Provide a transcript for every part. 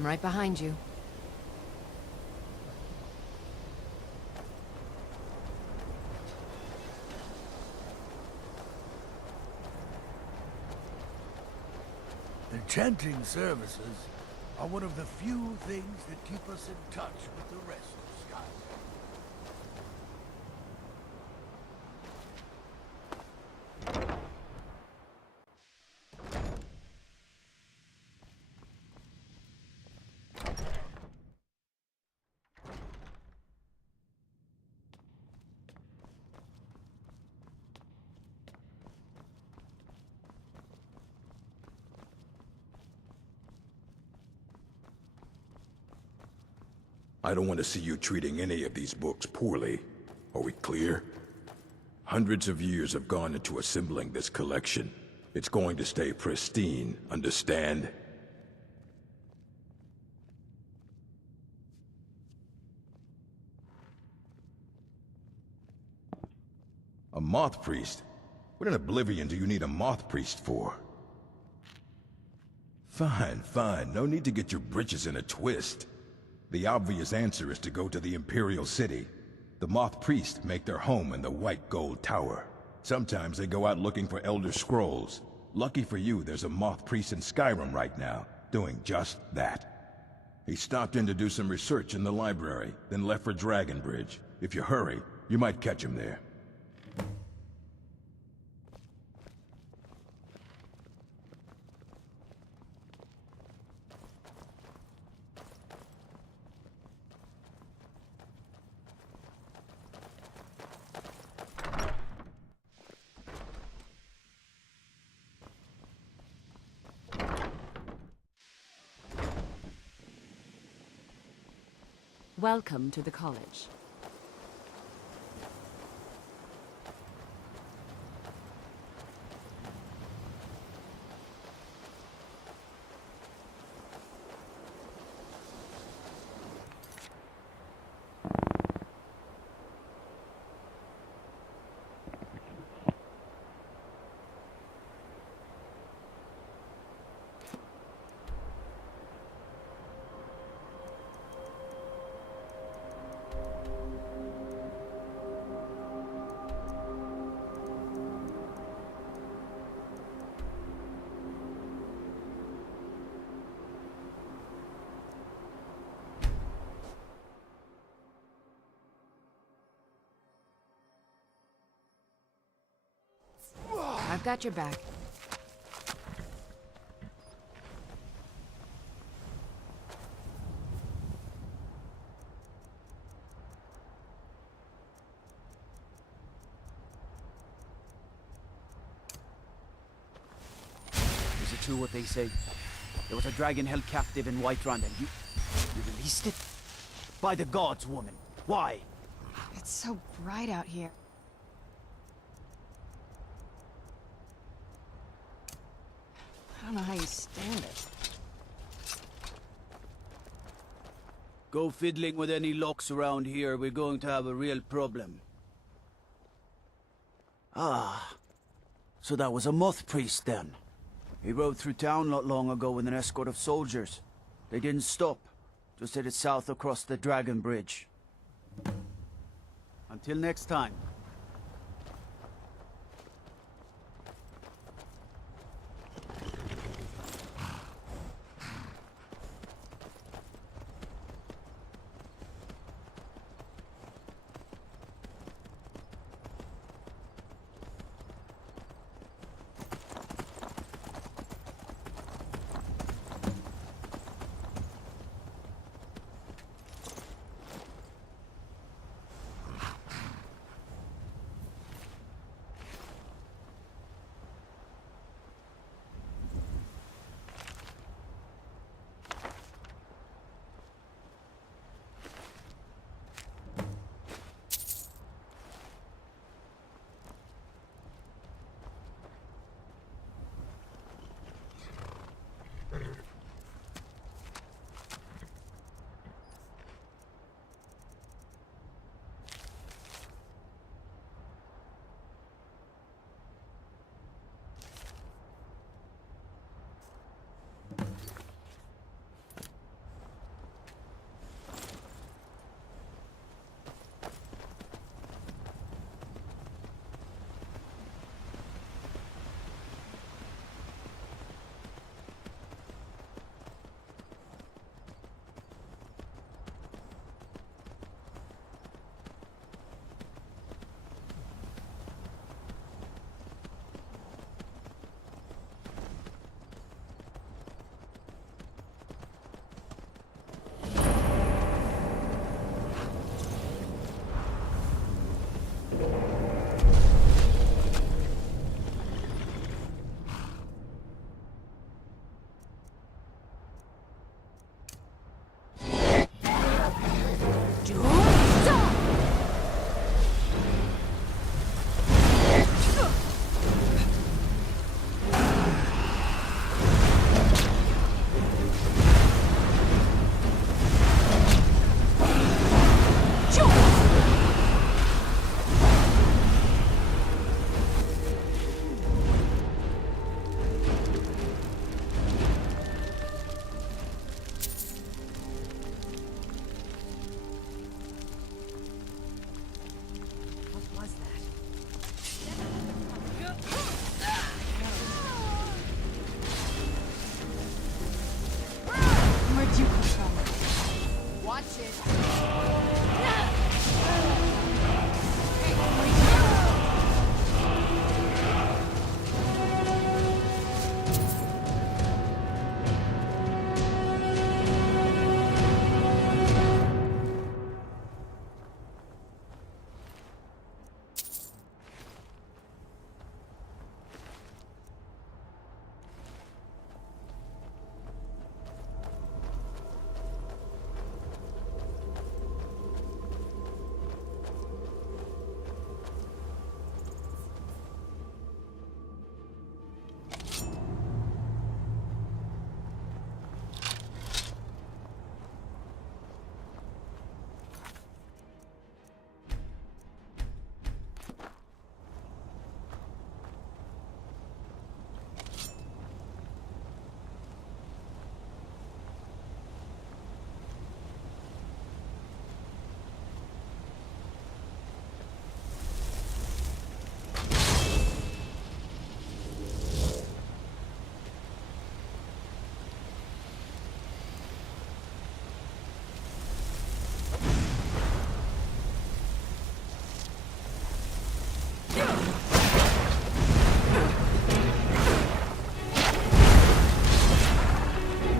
I'm right behind you. The chanting services are one of the few things that keep us in touch with the rest of Skyrim. I don't want to see you treating any of these books poorly. Are we clear? Hundreds of years have gone into assembling this collection. It's going to stay pristine, understand? A moth priest? What in Oblivion do you need a moth priest for? Fine, fine. No need to get your britches in a twist. The obvious answer is to go to the Imperial City. The Moth Priests make their home in the White Gold Tower. Sometimes they go out looking for Elder Scrolls. Lucky for you, there's a Moth Priest in Skyrim right now, doing just that. He stopped in to do some research in the library, then left for Dragonbridge. If you hurry, you might catch him there. Welcome to the college. I've got your back. Is it true what they say? There was a dragon held captive in Whiterun and you released it? By the gods, woman. Why? It's so bright out here. I don't know how you stand it. Go fiddling with any locks around here, we're going to have a real problem. Ah, so that was a moth priest then. He rode through town not long ago with an escort of soldiers. They didn't stop, just headed south across the Dragon Bridge. Until next time.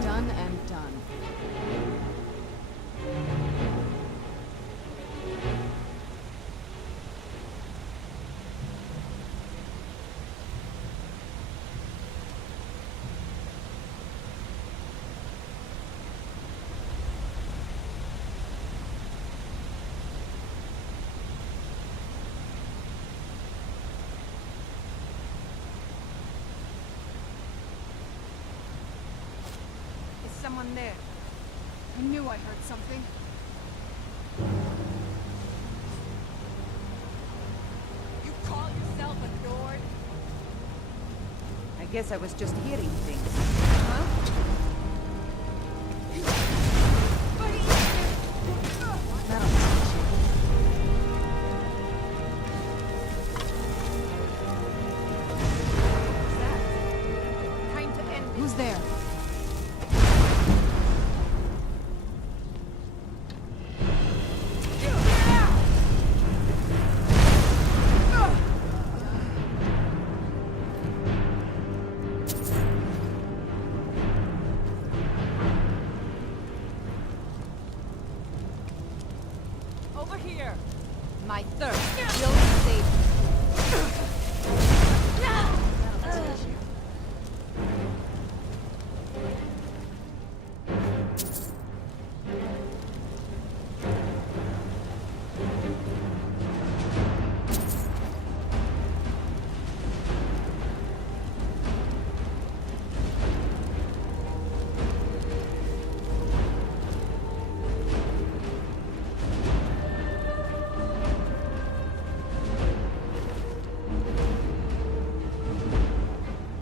Done and done. Is someone there? I knew I heard something. You call yourself a Nord? I guess I was just hearing things. Huh? That'll teach you. What's that? Time to end Who's there? Over here. My thirst will save That'll teach you.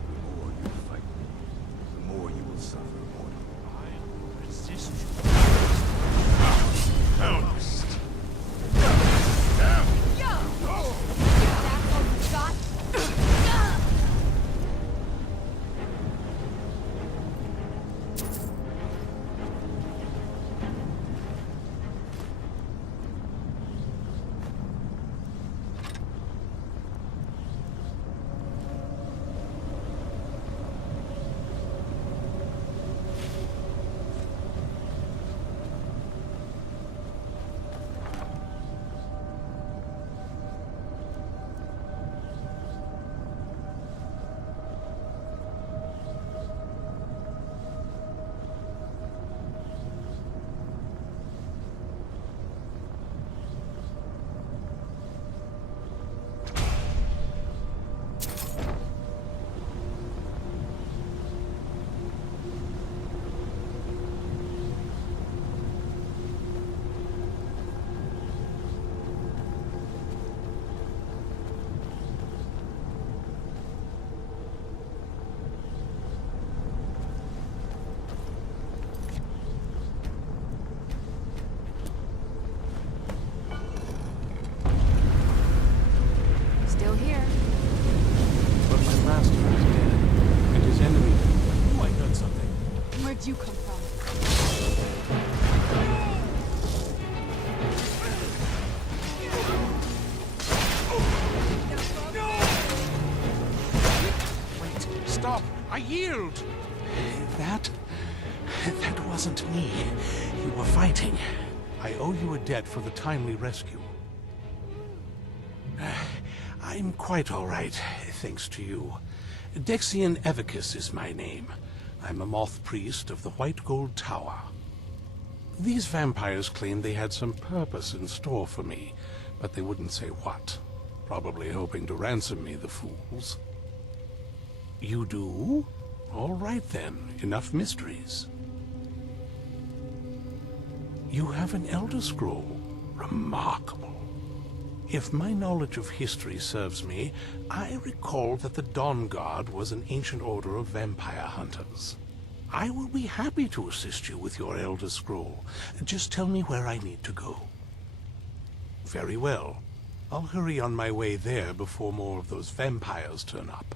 The more you fight, the more you will suffer, mortal. I resist you. Poundest. That's all you got? Still here. But my master is dead, and his enemy... Oh, I heard something. Where'd you come from? Wait, stop! I yield! That wasn't me. You were fighting. I owe you a debt for the timely rescue. I'm quite all right, thanks to you. Dexian Evicus is my name. I'm a moth priest of the White Gold Tower. These vampires claimed they had some purpose in store for me, but they wouldn't say what. Probably hoping to ransom me, the fools. You do? All right then, enough mysteries. You have an Elder Scroll. Remarkable. If my knowledge of history serves me, I recall that the Dawnguard was an ancient order of vampire hunters. I will be happy to assist you with your Elder Scroll. Just tell me where I need to go. Very well. I'll hurry on my way there before more of those vampires turn up.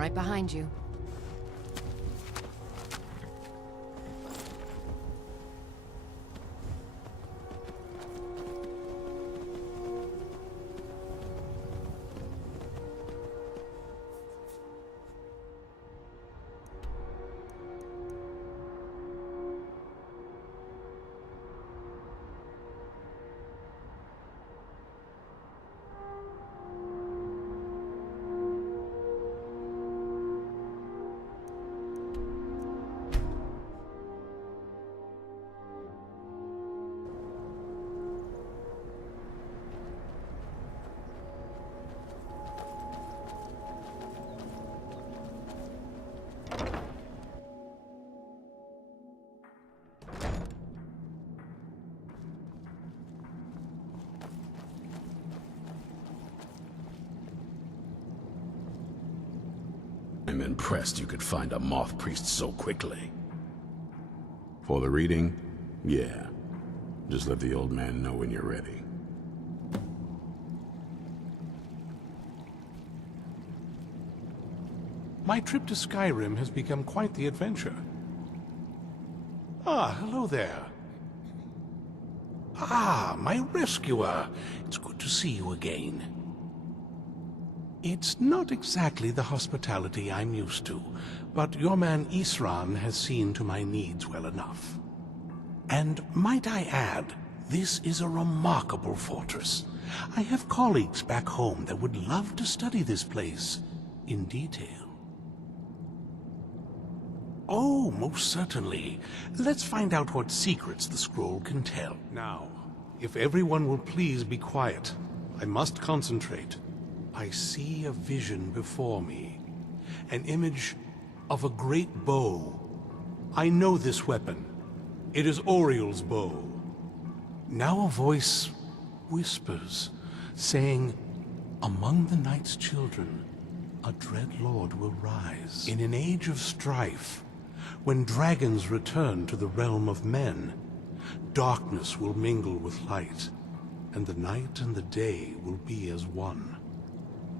right behind you. I'm impressed you could find a moth priest so quickly. For the reading? Yeah. Just let the old man know when you're ready. My trip to Skyrim has become quite the adventure. Ah, hello there. Ah, my rescuer. It's good to see you again. It's not exactly the hospitality I'm used to, but your man Isran has seen to my needs well enough. And might I add, this is a remarkable fortress. I have colleagues back home that would love to study this place in detail. Oh, most certainly. Let's find out what secrets the scroll can tell. Now, if everyone will please be quiet, I must concentrate. I see a vision before me, an image of a great bow. I know this weapon. It is Oriel's bow. Now a voice whispers, saying, among the night's children, a dread lord will rise. In an age of strife, when dragons return to the realm of men, darkness will mingle with light, and the night and the day will be as one.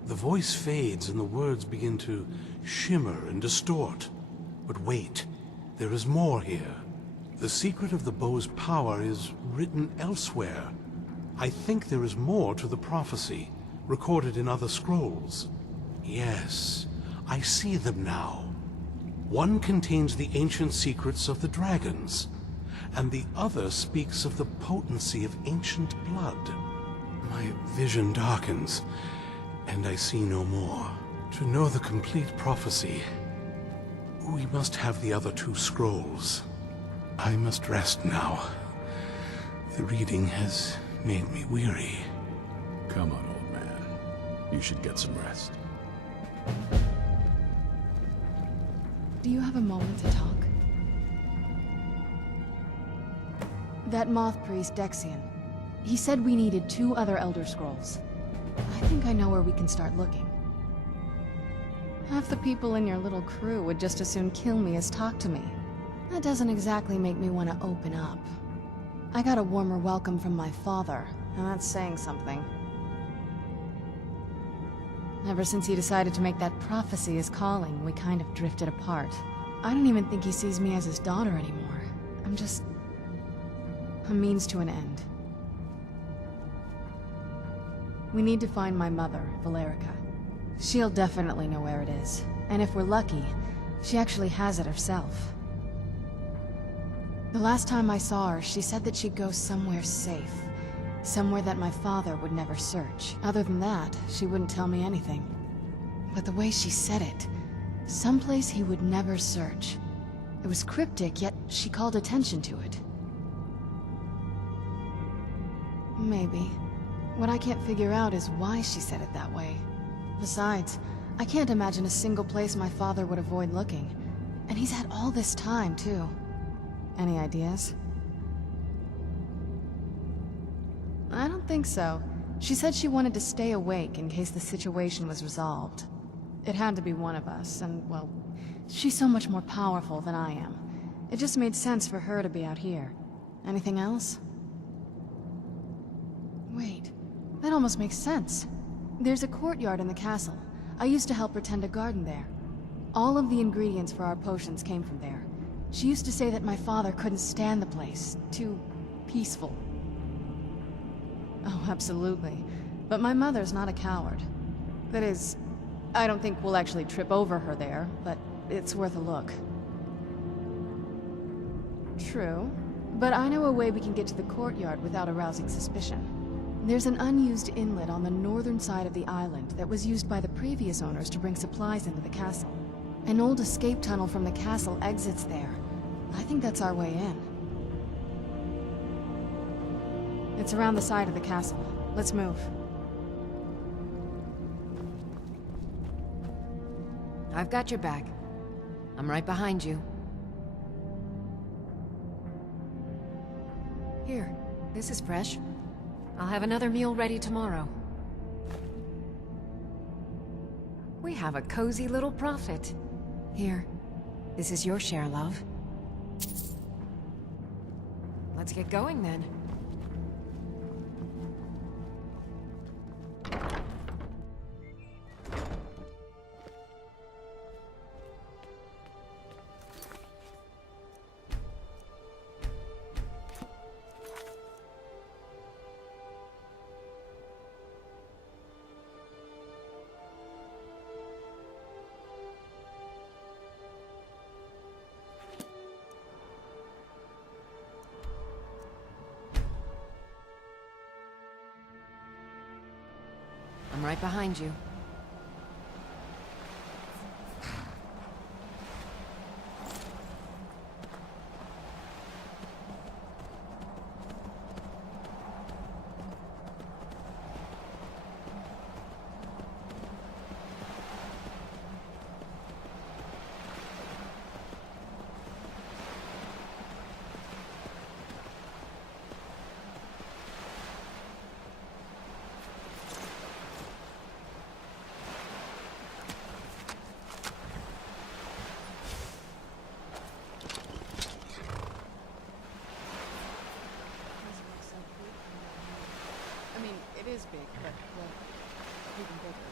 The voice fades and the words begin to shimmer and distort. But wait, there is more here. The secret of the bow's power is written elsewhere. I think there is more to the prophecy, recorded in other scrolls. Yes, I see them now. One contains the ancient secrets of the dragons, and the other speaks of the potency of ancient blood. My vision darkens, and I see no more. To know the complete prophecy, we must have the other two scrolls. I must rest now. The reading has made me weary. Come on, old man. You should get some rest. Do you have a moment to talk? That moth priest, Dexian. He said we needed 2 other Elder Scrolls. I think I know where we can start looking. Half the people in your little crew would just as soon kill me as talk to me. That doesn't exactly make me want to open up. I got a warmer welcome from my father, and that's saying something. Ever since he decided to make that prophecy his calling, we kind of drifted apart. I don't even think he sees me as his daughter anymore. I'm just a means to an end. We need to find my mother, Valerica. She'll definitely know where it is. And if we're lucky, she actually has it herself. The last time I saw her, she said that she'd go somewhere safe. Somewhere that my father would never search. Other than that, she wouldn't tell me anything. But the way she said it, someplace he would never search. It was cryptic, yet she called attention to it. Maybe. What I can't figure out is why she said it that way. Besides, I can't imagine a single place my father would avoid looking. And he's had all this time, too. Any ideas? I don't think so. She said she wanted to stay awake in case the situation was resolved. It had to be one of us, and, well, she's so much more powerful than I am. It just made sense for her to be out here. Anything else? Wait, that almost makes sense. There's a courtyard in the castle. I used to help her tend a garden there. All of the ingredients for our potions came from there. She used to say that my father couldn't stand the place. Too peaceful. Oh, absolutely. But my mother's not a coward. That is, I don't think we'll actually trip over her there, but it's worth a look. True. But I know a way we can get to the courtyard without arousing suspicion. There's an unused inlet on the northern side of the island that was used by the previous owners to bring supplies into the castle. An old escape tunnel from the castle exits there. I think that's our way in. It's around the side of the castle. Let's move. I've got your back. I'm right behind you. Here, this is fresh. I'll have another meal ready tomorrow. We have a cozy little prophet. Here, this is your share, love. Let's get going then. I'm right behind you. I mean, it is big, but, well, even bigger.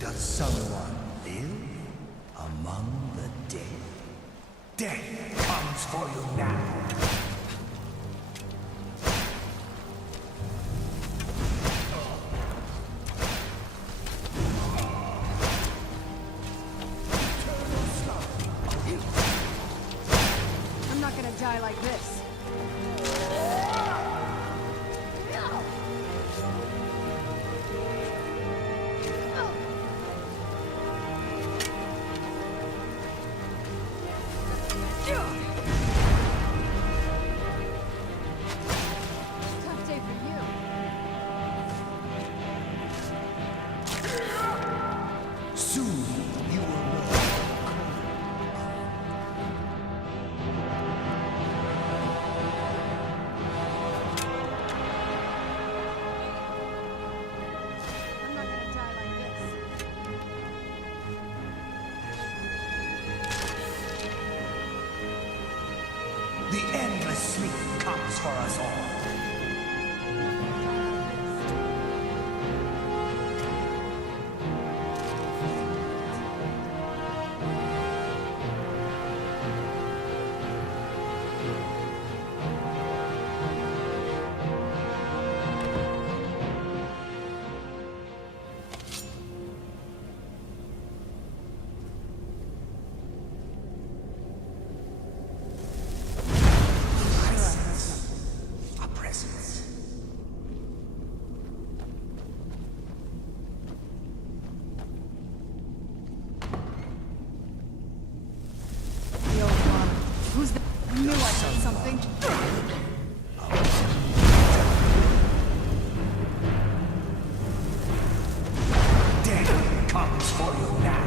Does someone live among the dead? Death comes for you now. I'm not gonna die like this. Tough day for you. Soon you will know. I'm not gonna die like this. The endless sleep comes for us all. A presence. The old one. Who's the... I knew I saw something. Death comes for you now.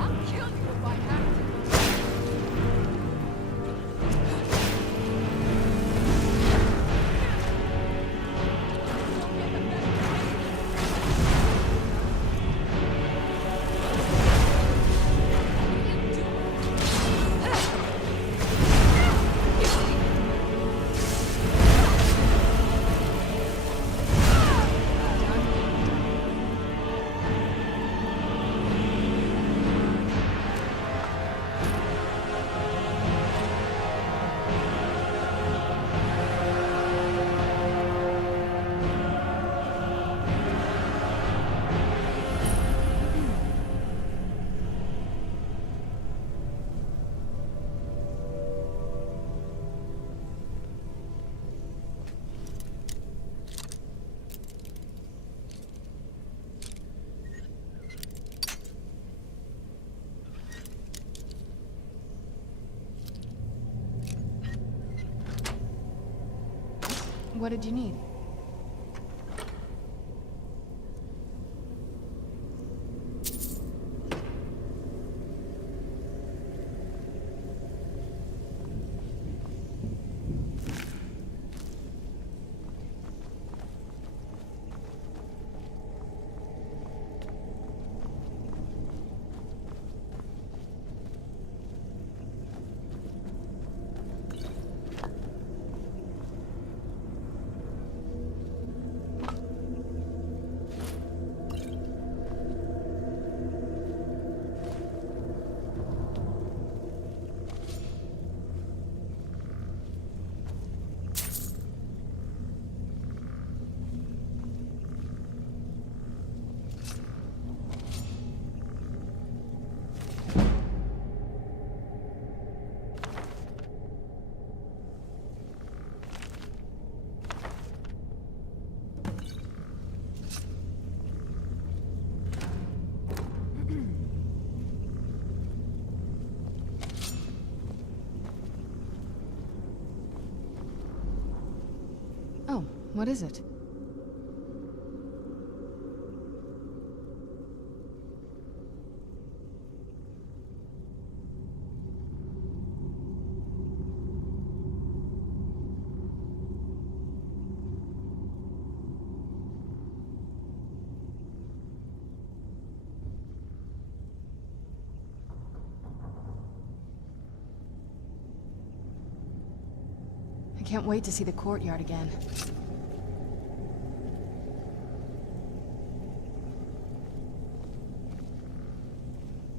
I'll kill you if I have to. What did you need? Oh, what is it? I can't wait to see the courtyard again.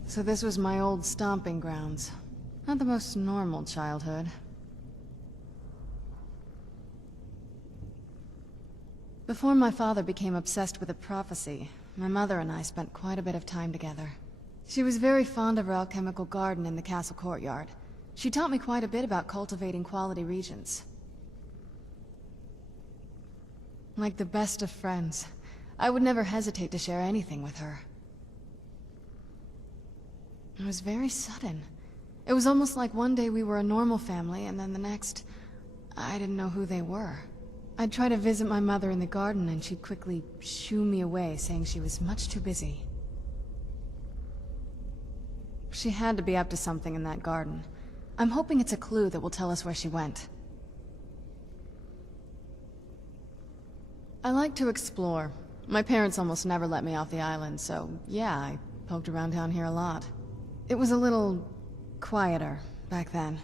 So this was my old stomping grounds. Not the most normal childhood. Before my father became obsessed with a prophecy, my mother and I spent quite a bit of time together. She was very fond of our alchemical garden in the castle courtyard. She taught me quite a bit about cultivating quality regions. Like the best of friends, I would never hesitate to share anything with her. It was very sudden. It was almost like one day we were a normal family, and then the next, I didn't know who they were. I'd try to visit my mother in the garden, and she'd quickly shoo me away, saying she was much too busy. She had to be up to something in that garden. I'm hoping it's a clue that will tell us where she went. I like to explore. My parents almost never let me off the island, so yeah, I poked around down here a lot. It was a little quieter back then.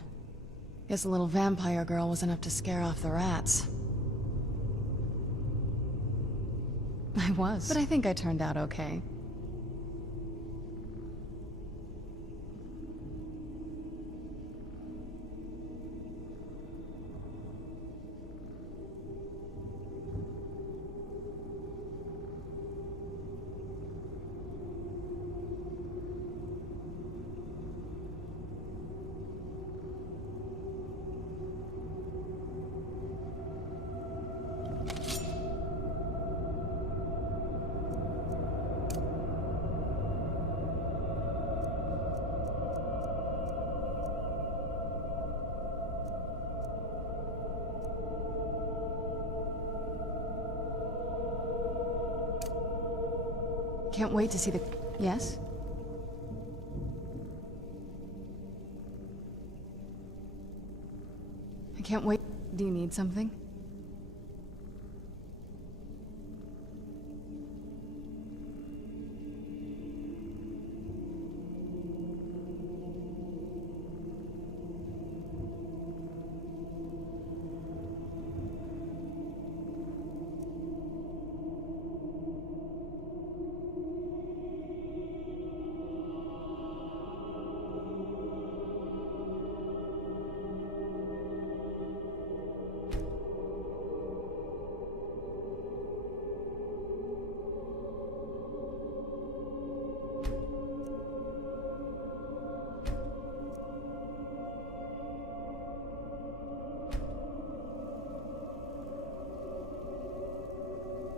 Guess a little vampire girl was enough to scare off the rats. I was, but I think I turned out okay. Can't wait to see the... Yes? I can't wait... Do you need something?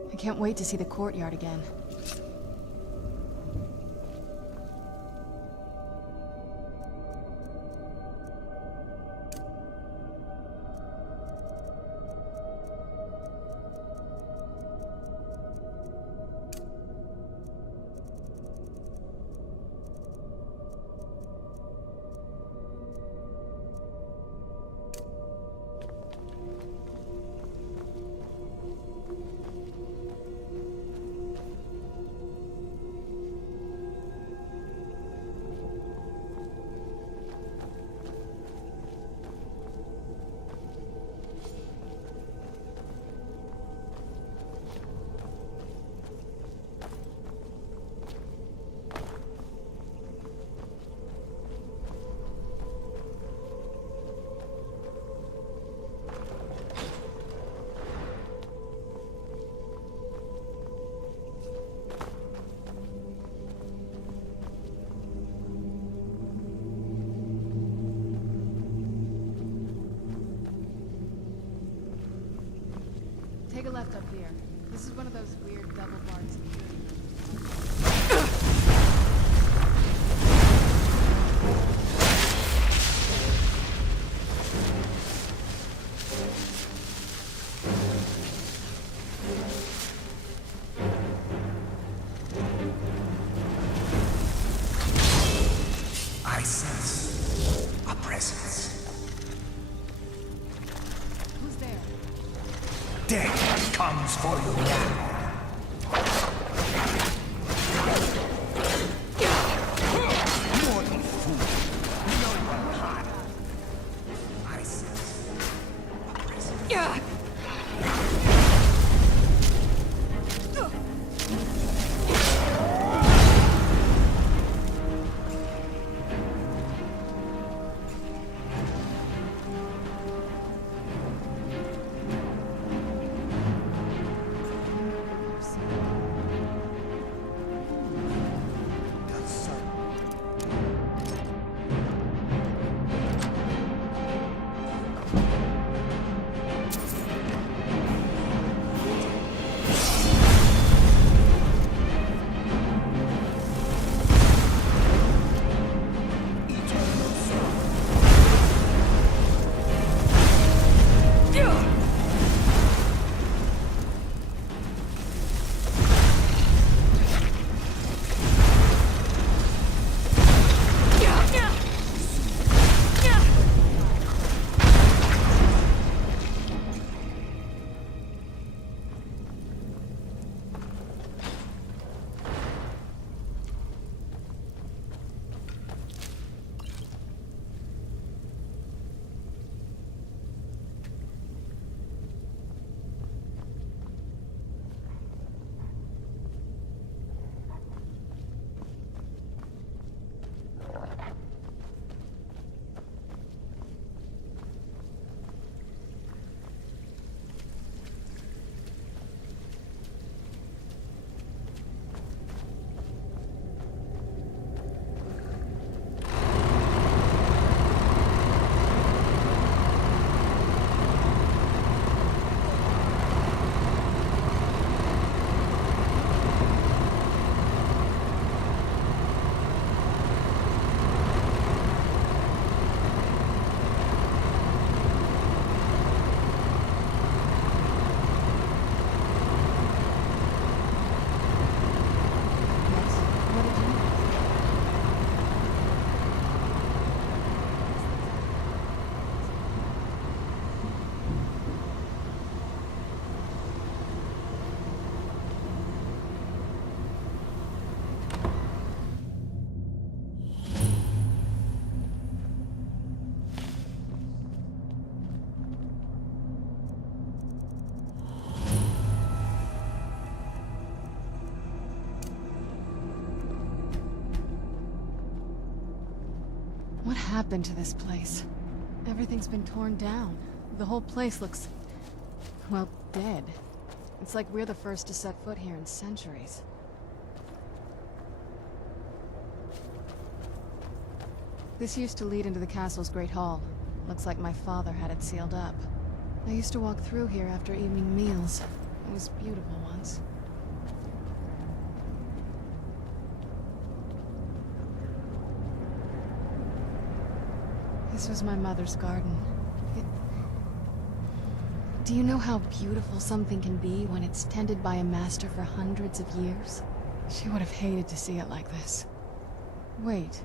I can't wait to see the courtyard again. one of those weird double-barred security. I sense a presence. Who's there? Death comes for you now. Mortal fool. No one harder. I sense a presence. What happened to this place? Everything's been torn down. The whole place looks, well, dead. It's like we're the first to set foot here in centuries. This used to lead into the castle's great hall. Looks like my father had it sealed up. I used to walk through here after evening meals. It was beautiful once. This was my mother's garden. Do you know how beautiful something can be when it's tended by a master for hundreds of years? She would have hated to see it like this. Wait.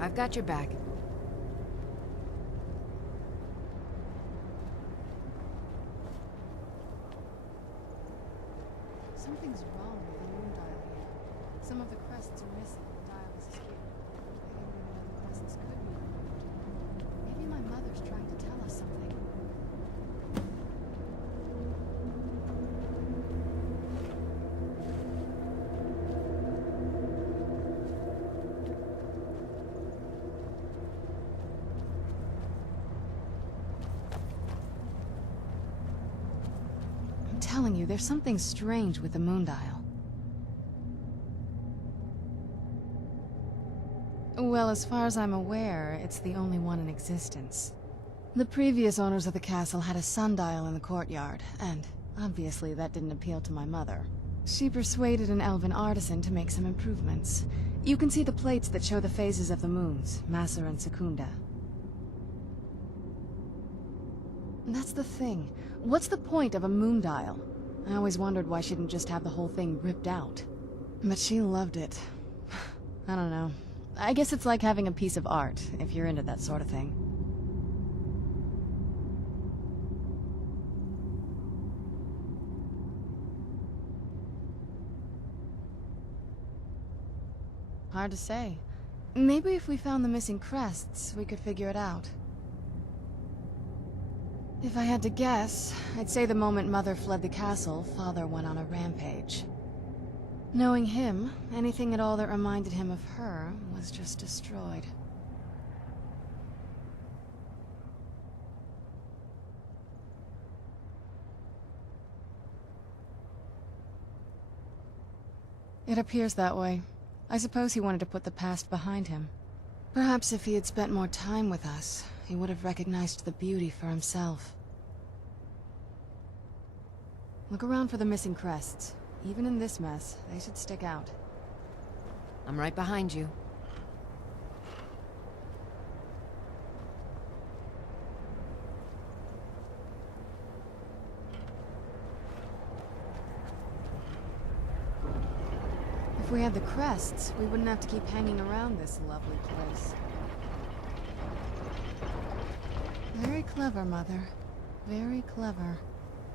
I've got your back. Something's wrong with the moon dial here. Some of the crests are missing. The dial is askew. I didn't even know the presence could be removed. Maybe my mother's trying to tell us something. I'm telling you, there's something strange with the moon dial. Well, as far as I'm aware, it's the only one in existence. The previous owners of the castle had a sundial in the courtyard, and obviously that didn't appeal to my mother. She persuaded an elven artisan to make some improvements. You can see the plates that show the phases of the moons, Maser and Secunda. That's the thing. What's the point of a moon dial? I always wondered why she didn't just have the whole thing ripped out. But she loved it. I don't know. I guess it's like having a piece of art, if you're into that sort of thing. Hard to say. Maybe if we found the missing crests, we could figure it out. If I had to guess, I'd say the moment Mother fled the castle, Father went on a rampage. Knowing him, anything at all that reminded him of her was just destroyed. It appears that way. I suppose he wanted to put the past behind him. Perhaps if he had spent more time with us, he would have recognized the beauty for himself. Look around for the missing crests. Even in this mess, they should stick out. I'm right behind you. If we had the crests, we wouldn't have to keep hanging around this lovely place. Very clever, Mother. Very clever.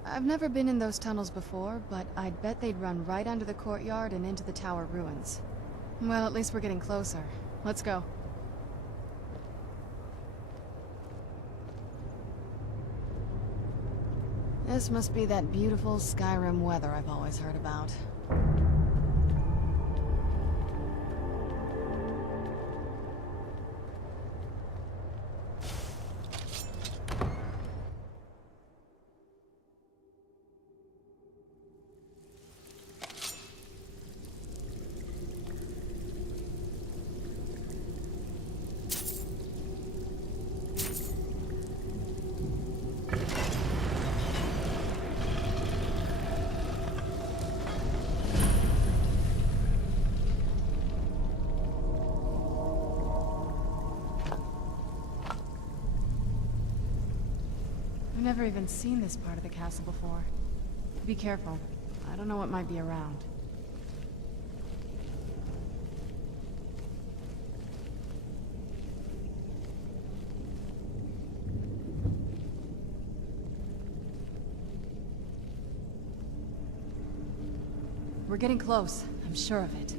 I've never been in those tunnels before, but I'd bet they'd run right under the courtyard and into the tower ruins. Well, at least we're getting closer. Let's go. This must be that beautiful Skyrim weather I've always heard about. I've never even seen this part of the castle before. Be careful. I don't know what might be around. We're getting close. I'm sure of it.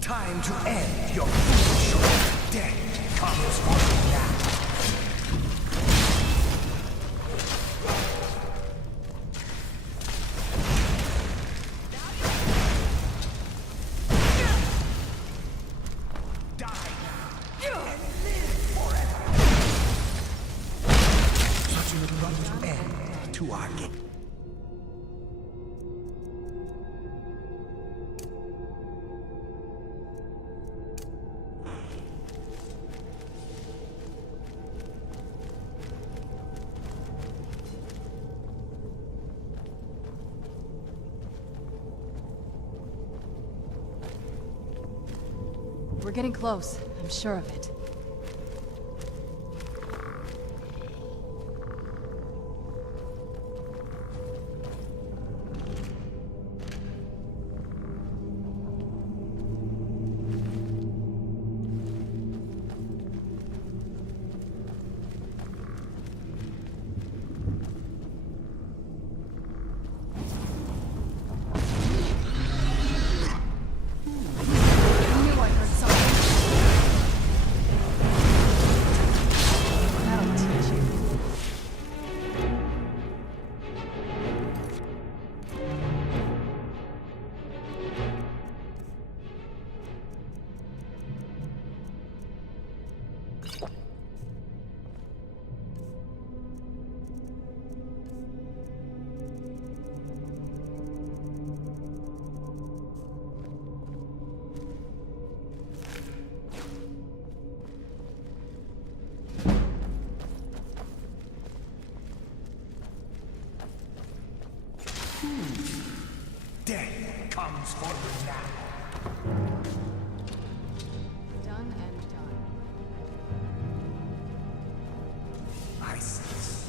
Time to end your foolish work. Death comes for you now. Die now and live forever. Such an abrupt end to our game. We're getting close. I'm sure of it. comes for you now. Done and done. I sense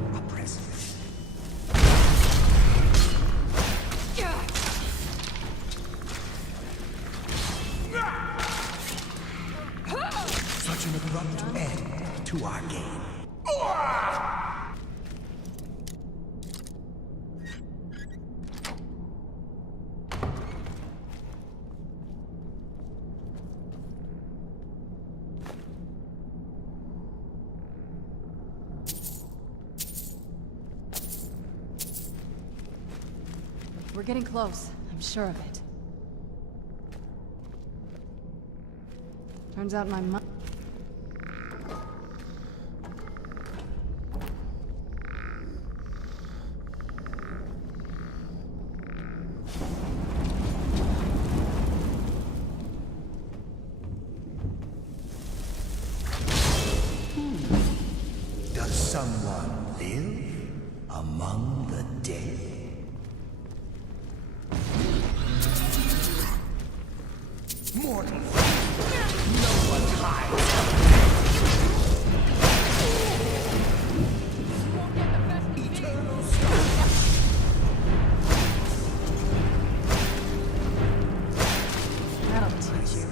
a presence. Such an abrupt end to our game. We're getting close. I'm sure of it. Turns out my mom... Does someone live among the dead? Mortal, no one hides. Eternal storm. That'll teach you.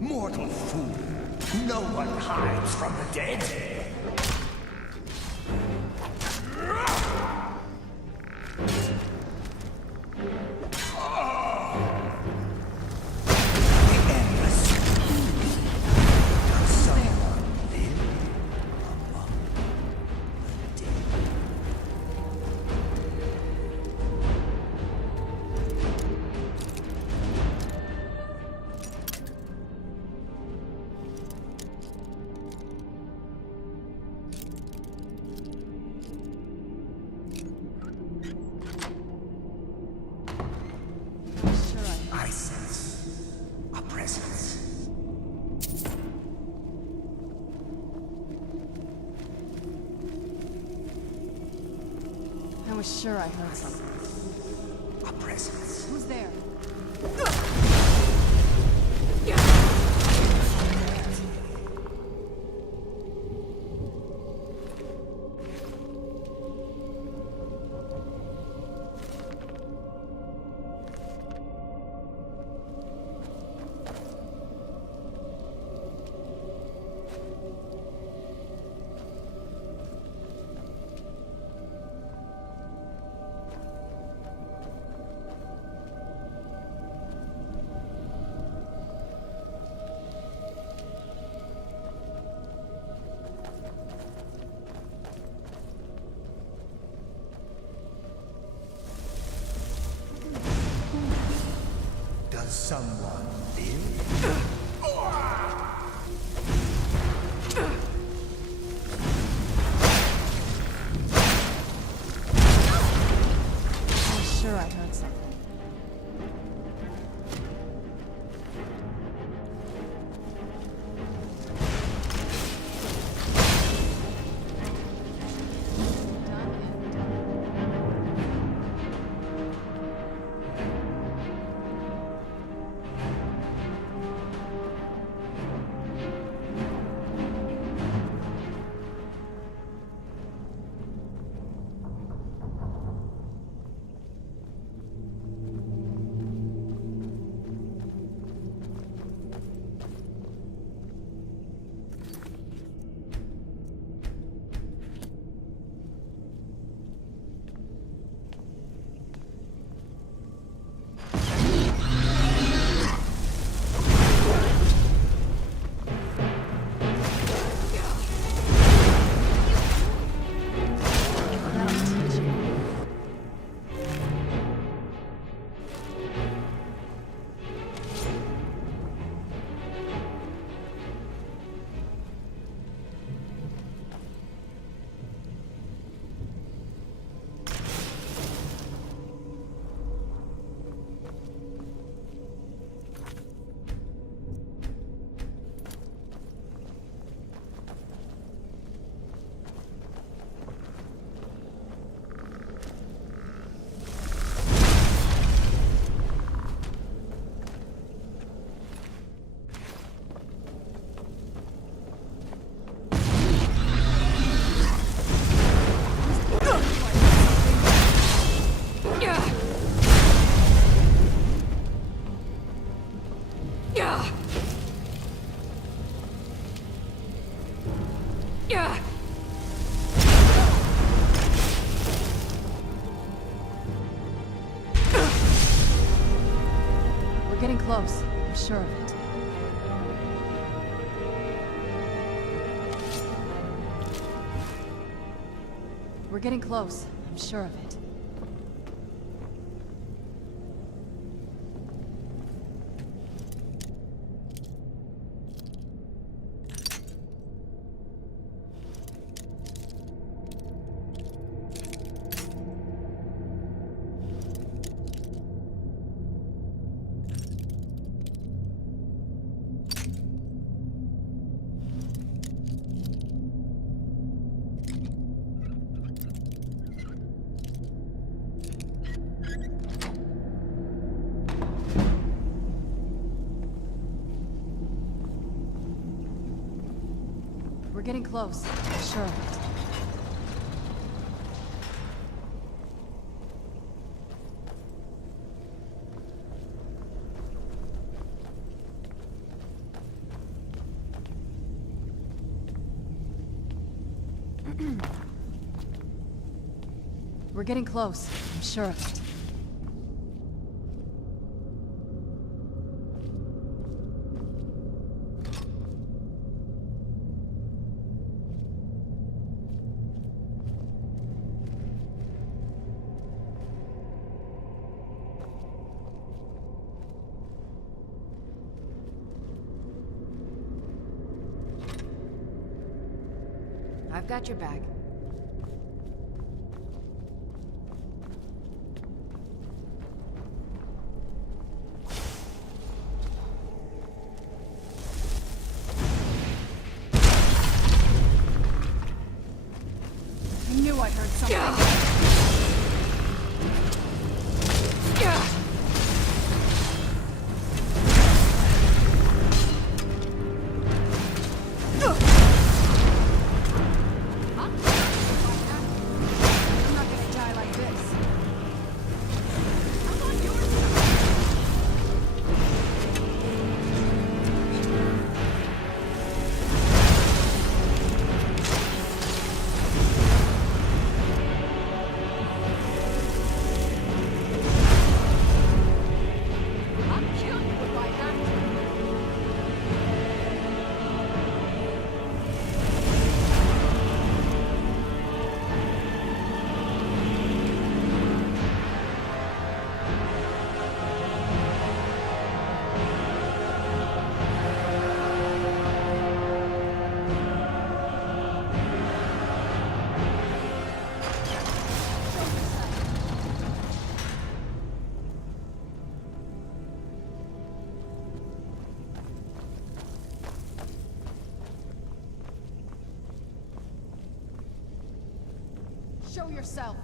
Mortal fool, no one hides from the dead. The endless. Does someone live among the dead? I sense a presence. I was sure I heard something. A presence. Who's there? Does someone live? I was sure I heard something. Done and done. sure of it. We're getting close. I'm sure of it. We're getting close. I'm sure of it. We're getting close. I'm sure of it. I've got your back. I knew I heard something. I'm not gonna die like this. I'm on your side. I'll kill you if I have to. Show yourself.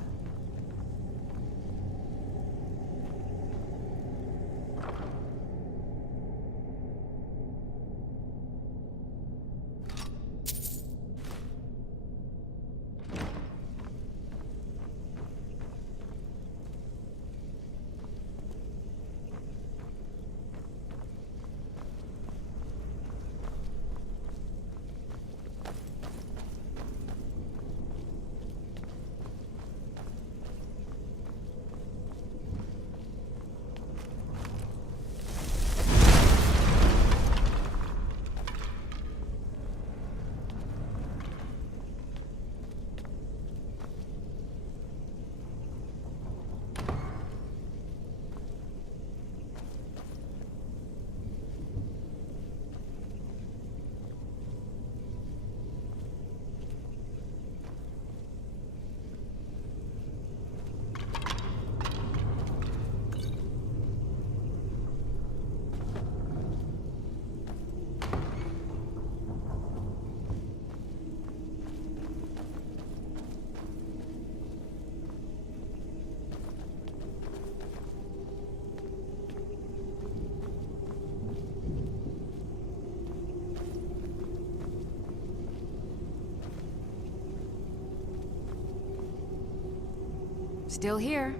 Still here.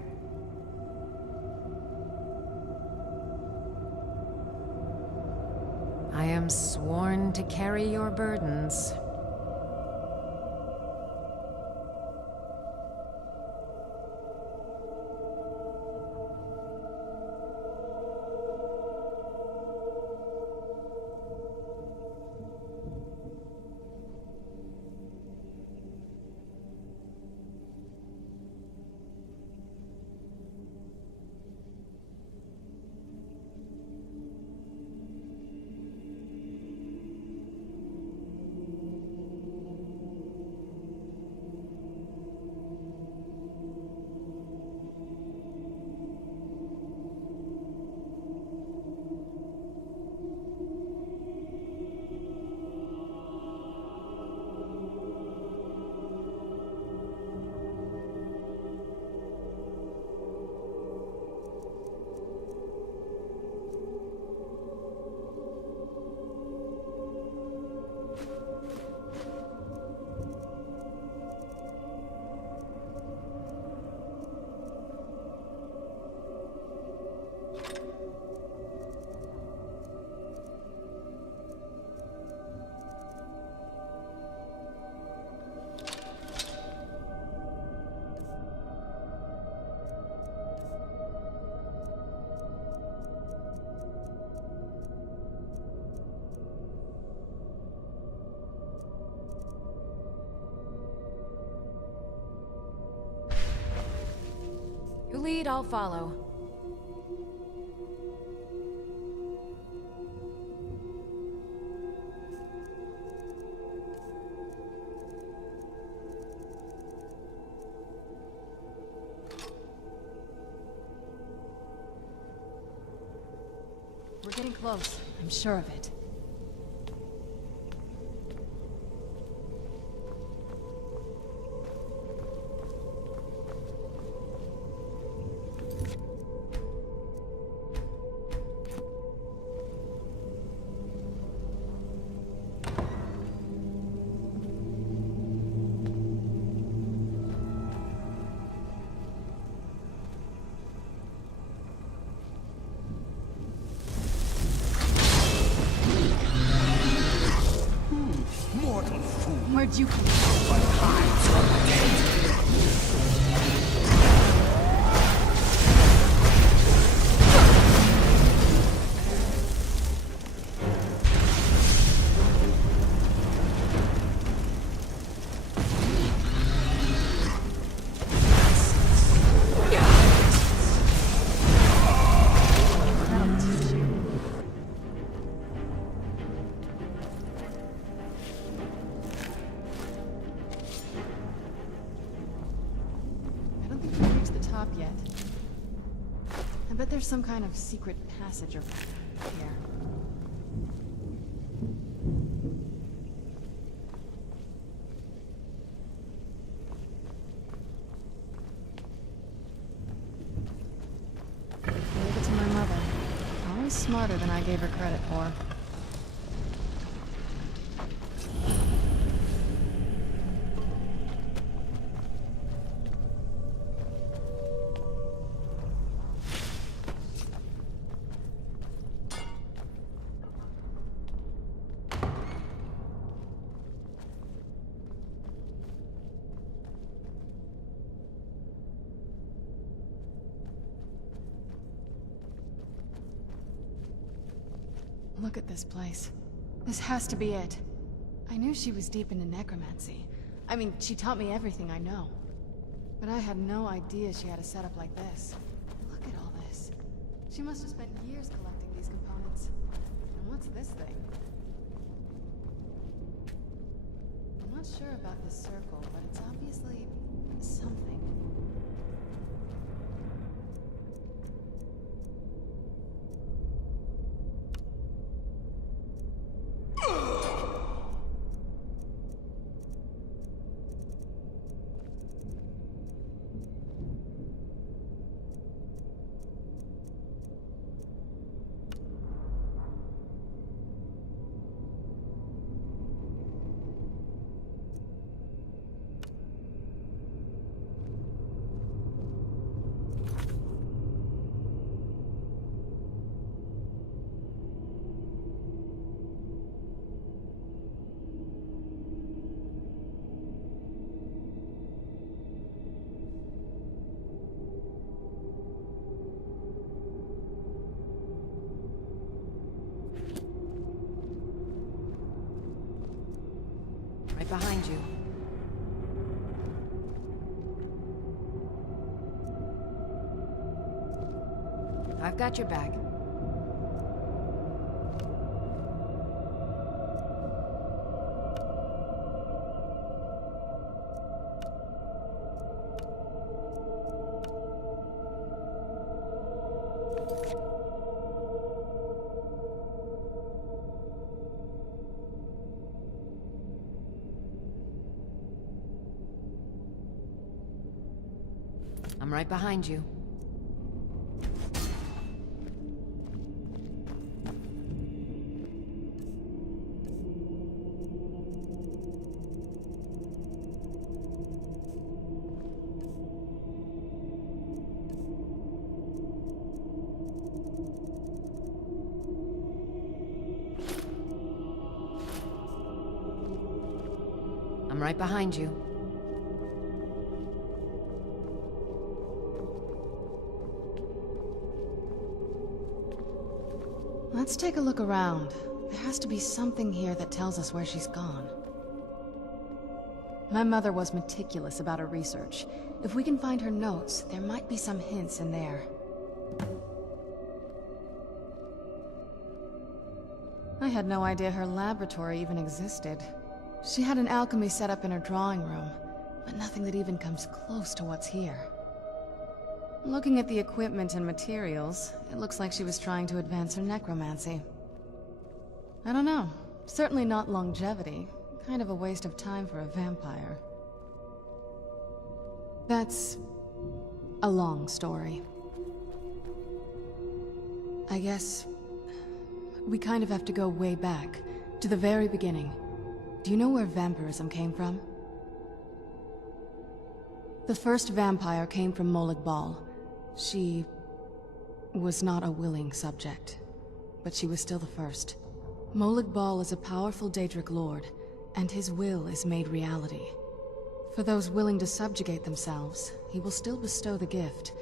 I am sworn to carry your burdens. lead, I'll follow. We're getting close. I'm sure of it. Mortal fool. Where'd you come But hides from the dead. That'll teach you. I don't think we've reached the top yet. I bet there's some kind of secret passage over here. Gave it to my mother. Always smarter than I gave her credit for. Look at this place. This has to be it. I knew she was deep into necromancy. I mean, she taught me everything I know. But I had no idea she had a setup like this. Look at all this. She must have spent years collecting these components. And what's this thing? I'm not sure about this circle, but it's obviously something. Right behind you. I've got your back. I'm right behind you. I'm right behind you. Let's take a look around. There has to be something here that tells us where she's gone. My mother was meticulous about her research. If we can find her notes, there might be some hints in there. I had no idea her laboratory even existed. She had an alchemy set up in her drawing room, but nothing that even comes close to what's here. Looking at the equipment and materials, it looks like she was trying to advance her necromancy. I don't know. Certainly not longevity. Kind of a waste of time for a vampire. That's a long story. I guess we kind of have to go way back, to the very beginning. Do you know where vampirism came from? The first vampire came from Molag Bal. She was not a willing subject, but she was still the first. Molag Bal is a powerful Daedric lord, and his will is made reality. For those willing to subjugate themselves, he will still bestow the gift,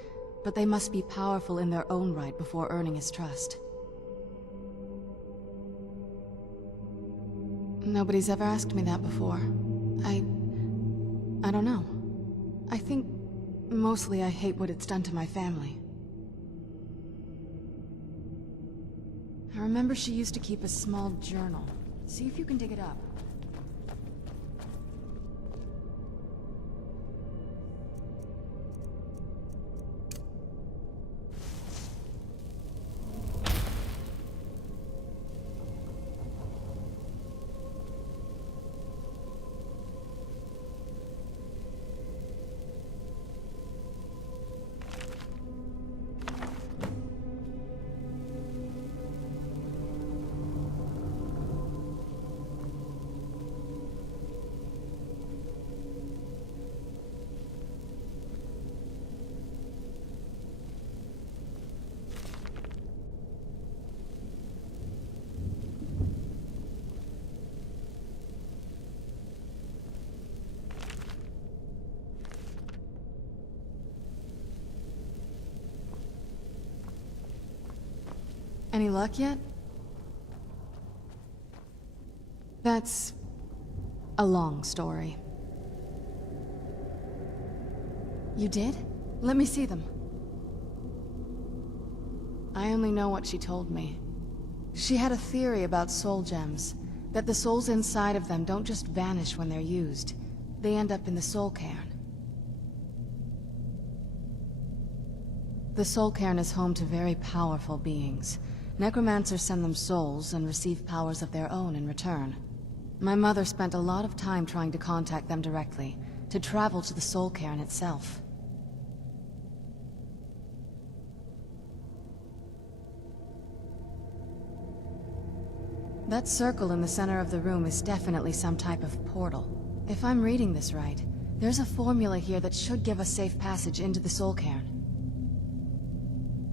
but they must be powerful in their own right before earning his trust. Nobody's ever asked me that before. I don't know. I think mostly I hate what it's done to my family. I remember she used to keep a small journal. See if you can dig it up. Any luck yet? That's a long story. You did? Let me see them. I only know what she told me. She had a theory about soul gems, that the souls inside of them don't just vanish when they're used. They end up in the soul cairn. The soul cairn is home to very powerful beings. Necromancers send them souls and receive powers of their own in return. My mother spent a lot of time trying to contact them directly, to travel to the soul cairn itself. That circle in the center of the room is definitely some type of portal. If I'm reading this right, there's a formula here that should give us safe passage into the soul cairn.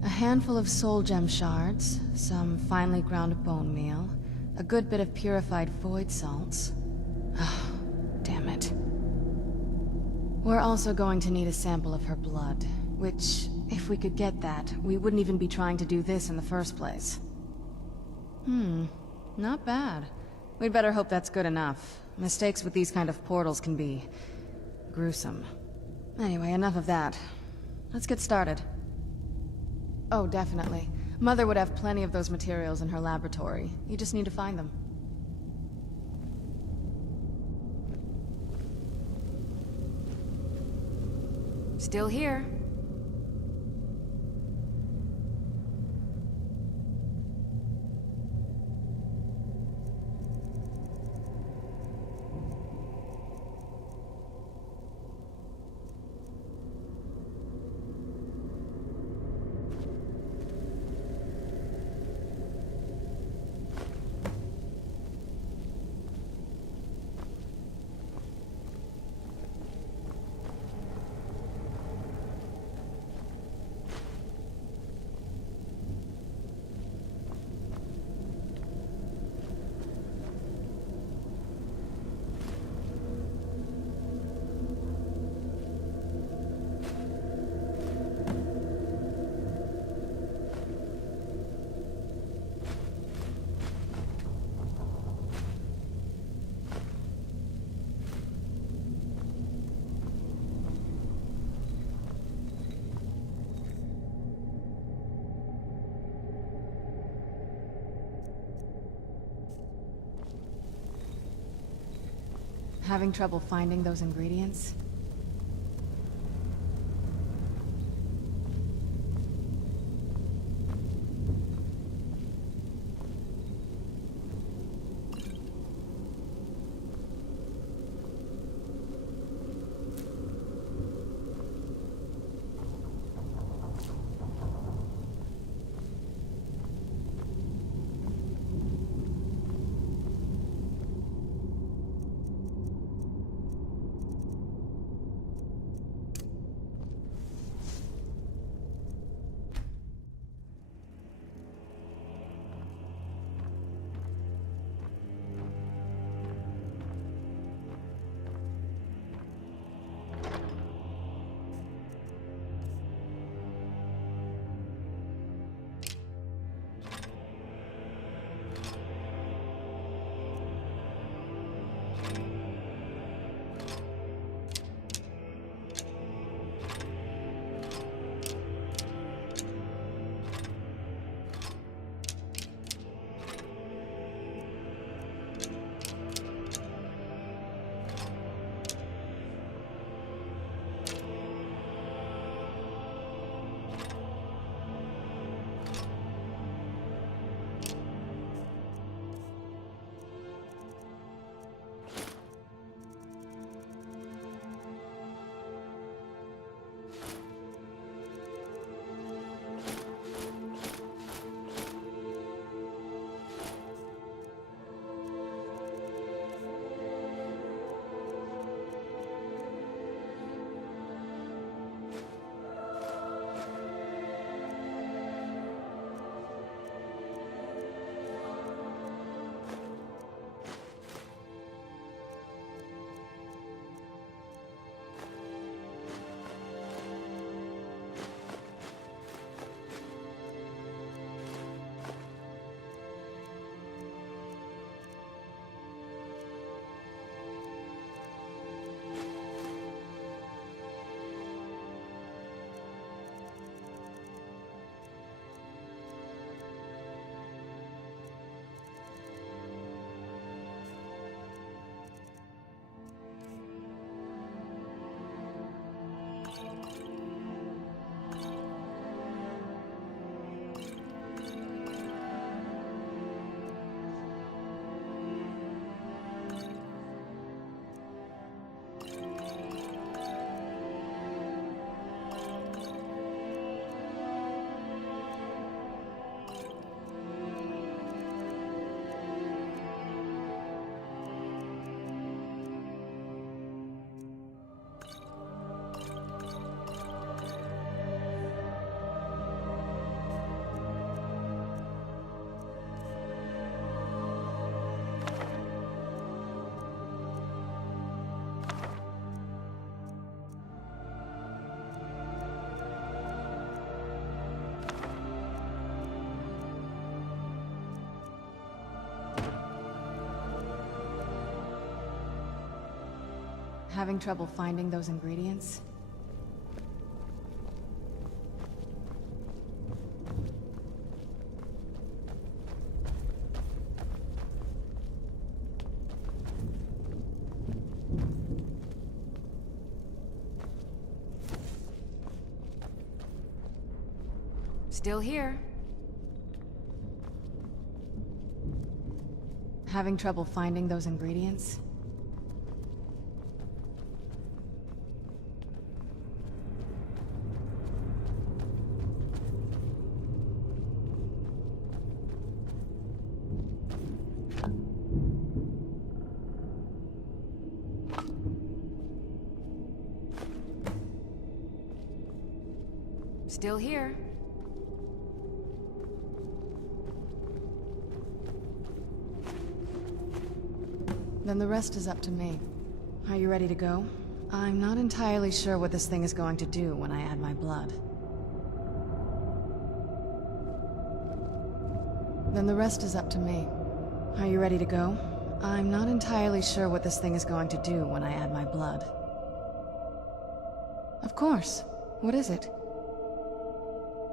A handful of soul gem shards, some finely ground bone meal, a good bit of purified void salts. Oh, damn it. We're also going to need a sample of her blood, which, if we could get that, we wouldn't even be trying to do this in the first place. Not bad. We'd better hope that's good enough. Mistakes with these kind of portals can be gruesome. Anyway, enough of that. Let's get started. Oh, definitely. Mother would have plenty of those materials in her laboratory. You just need to find them. Still here. Having trouble finding those ingredients? Having trouble finding those ingredients? Still here. Having trouble finding those ingredients? Still here. Then the rest is up to me. Are you ready to go? I'm not entirely sure what this thing is going to do when I add my blood. Then the rest is up to me. Are you ready to go? I'm not entirely sure what this thing is going to do when I add my blood. Of course. What is it?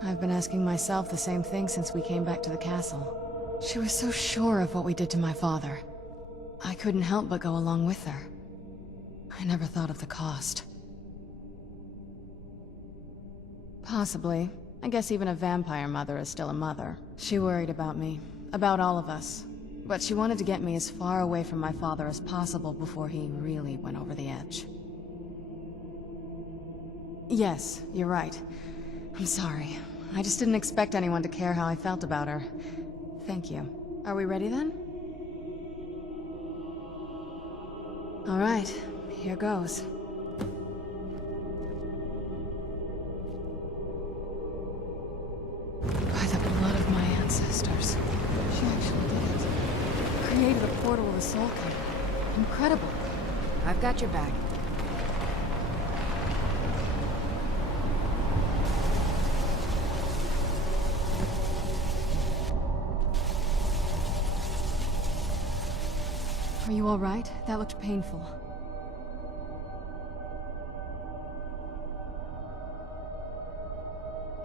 I've been asking myself the same thing since we came back to the castle. She was so sure of what we did to my father. I couldn't help but go along with her. I never thought of the cost. Possibly. I guess even a vampire mother is still a mother. She worried about me, about all of us. But she wanted to get me as far away from my father as possible before he really went over the edge. Yes, you're right. I'm sorry. I just didn't expect anyone to care how I felt about her. Thank you. Are we ready then? All right, here goes. By the blood of my ancestors. She actually did it. Created a portal of the Soul King. Incredible. I've got your back. Are you all right? That looked painful.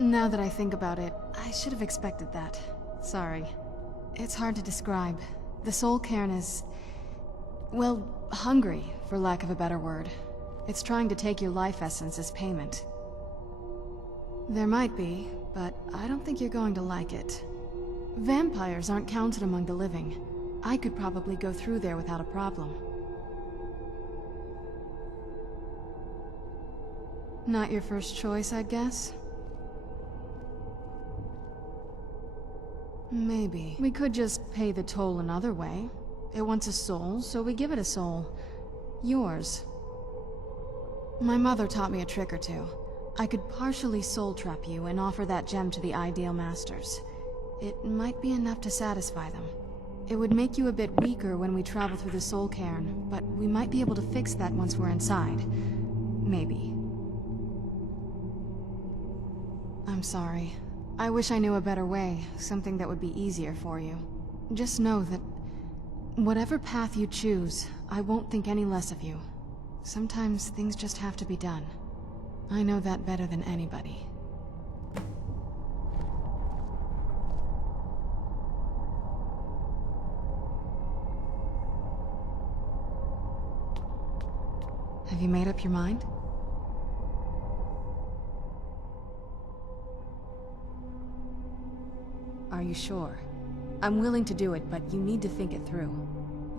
Now that I think about it, I should have expected that. Sorry. It's hard to describe. The Soul Cairn is... well, hungry, for lack of a better word. It's trying to take your life essence as payment. There might be, but I don't think you're going to like it. Vampires aren't counted among the living. I could probably go through there without a problem. Not your first choice, I'd guess? Maybe. We could just pay the toll another way. It wants a soul, so we give it a soul. Yours. My mother taught me a trick or two. I could partially soul trap you and offer that gem to the Ideal Masters. It might be enough to satisfy them. It would make you a bit weaker when we travel through the Soul Cairn, but we might be able to fix that once we're inside. Maybe. I'm sorry. I wish I knew a better way, something that would be easier for you. Just know that whatever path you choose, I won't think any less of you. Sometimes things just have to be done. I know that better than anybody. Have you made up your mind? Are you sure? I'm willing to do it, but you need to think it through.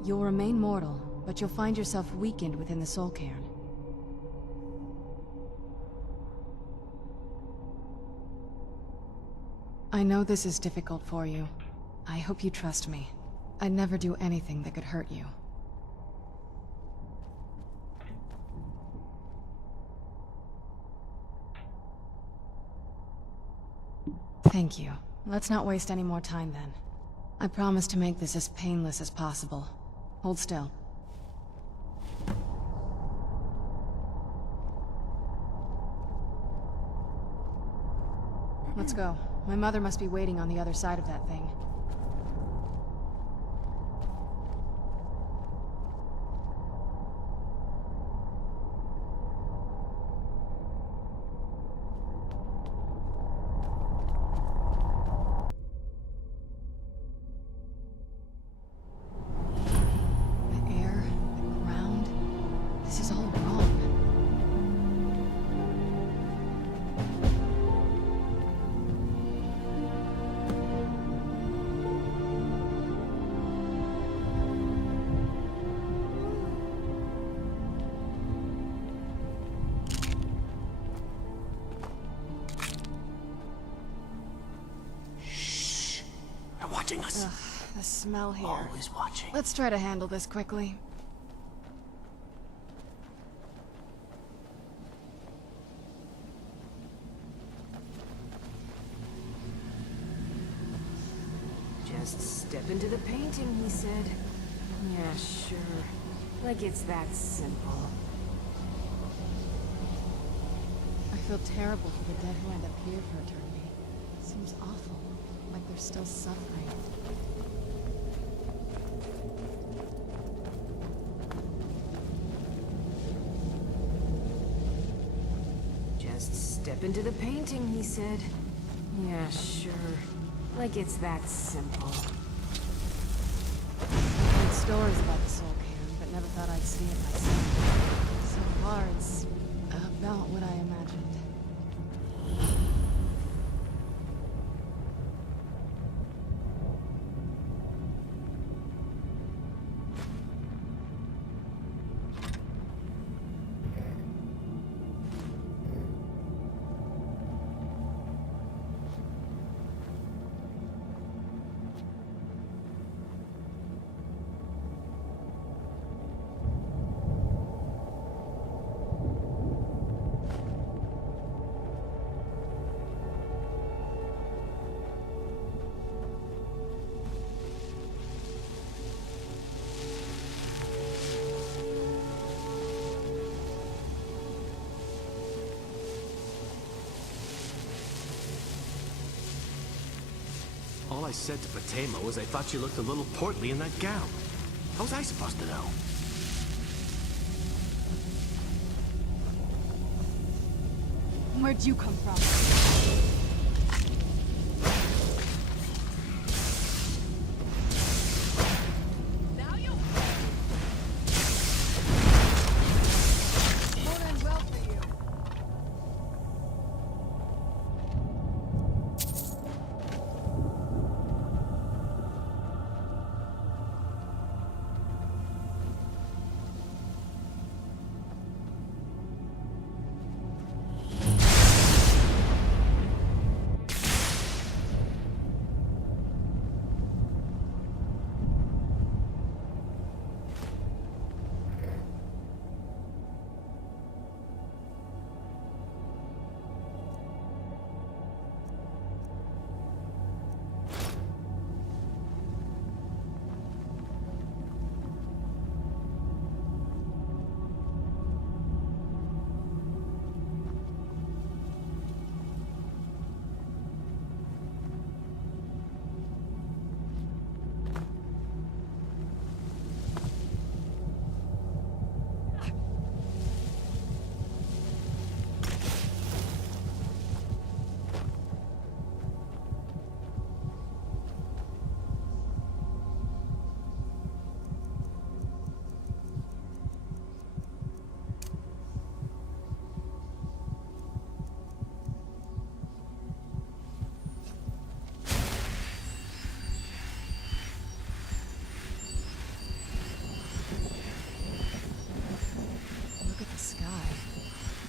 You'll remain mortal, but you'll find yourself weakened within the Soul Cairn. I know this is difficult for you. I hope you trust me. I'd never do anything that could hurt you. Thank you. Let's not waste any more time then. I promise to make this as painless as possible. Hold still. Let's go. My mother must be waiting on the other side of that thing. Watching us. Ugh, the smell here. Always watching. Let's try to handle this quickly. Just step into the painting, he said. Yeah, sure. Like it's that simple. I feel terrible for the dead who end up here for eternity. Seems awful. Like they're still suffering. Just step into the painting, he said. Yeah, sure. Like it's that simple. I heard stories about the Soul Cairn, but never thought I'd see it myself. far, it's about what I imagined. All I said to Patema was I thought you looked a little portly in that gown. How was I supposed to know? Where'd you come from? Now you... Won't end well for you.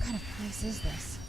What place is this?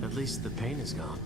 At least the pain is gone.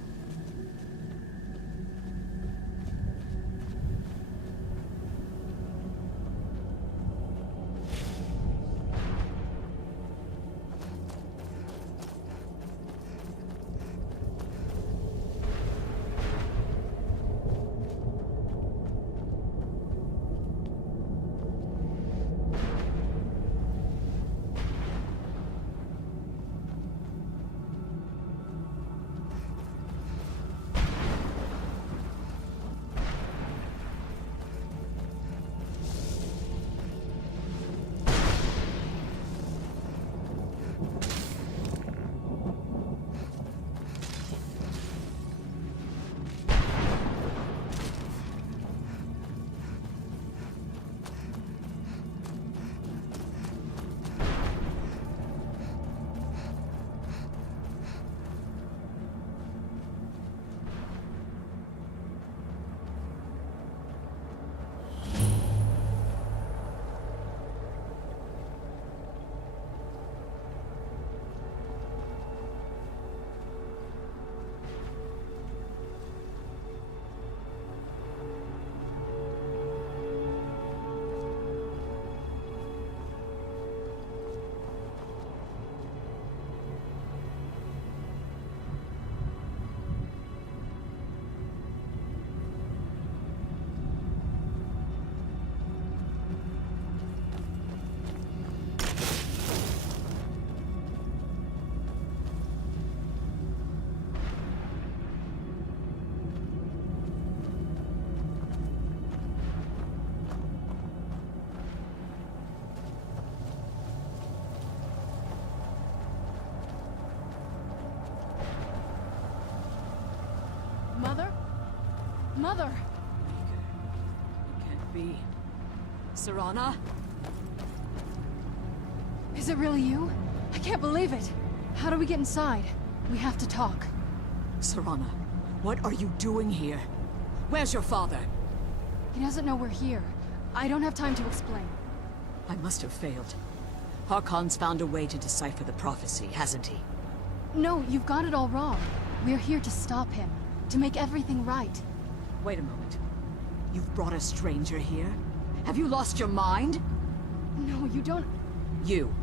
Mother! Can't be. Serana? Is it really you? I can't believe it. How do we get inside? We have to talk. Serana, what are you doing here? Where's your father? He doesn't know we're here. I don't have time to explain. I must have failed. Harkon's found a way to decipher the prophecy, hasn't he? No, you've got it all wrong. We're here to stop him. To make everything right. Wait a moment. You've brought a stranger here? Have you lost your mind? No, you don't... You,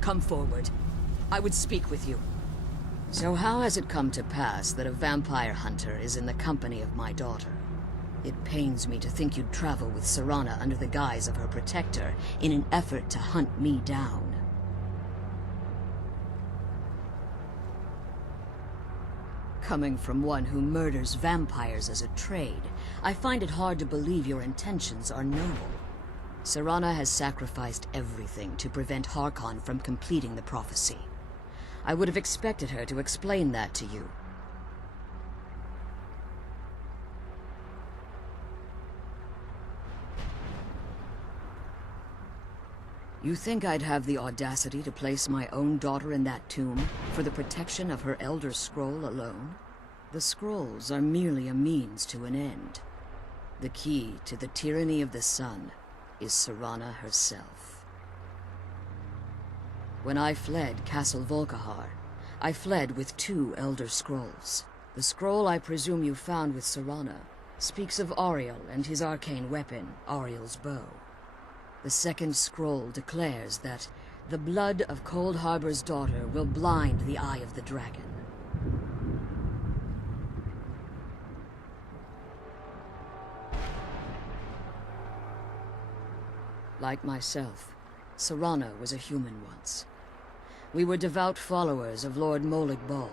come forward. I would speak with you. So how has it come to pass that a vampire hunter is in the company of my daughter? It pains me to think you'd travel with Serana under the guise of her protector in an effort to hunt me down. Coming from one who murders vampires as a trade, I find it hard to believe your intentions are noble. Serana has sacrificed everything to prevent Harkon from completing the prophecy. I would have expected her to explain that to you. You think I'd have the audacity to place my own daughter in that tomb for the protection of her Elder Scroll alone? The scrolls are merely a means to an end. The key to the tyranny of the sun is Serana herself. When I fled Castle Volkihar, I fled with 2 Elder Scrolls. The scroll I presume you found with Serana speaks of Auriel and his arcane weapon, Auriel's bow. The second scroll declares that the blood of Cold Harbor's daughter will blind the eye of the dragon. Like myself, Serana was a human once. We were devout followers of Lord Molig Bal.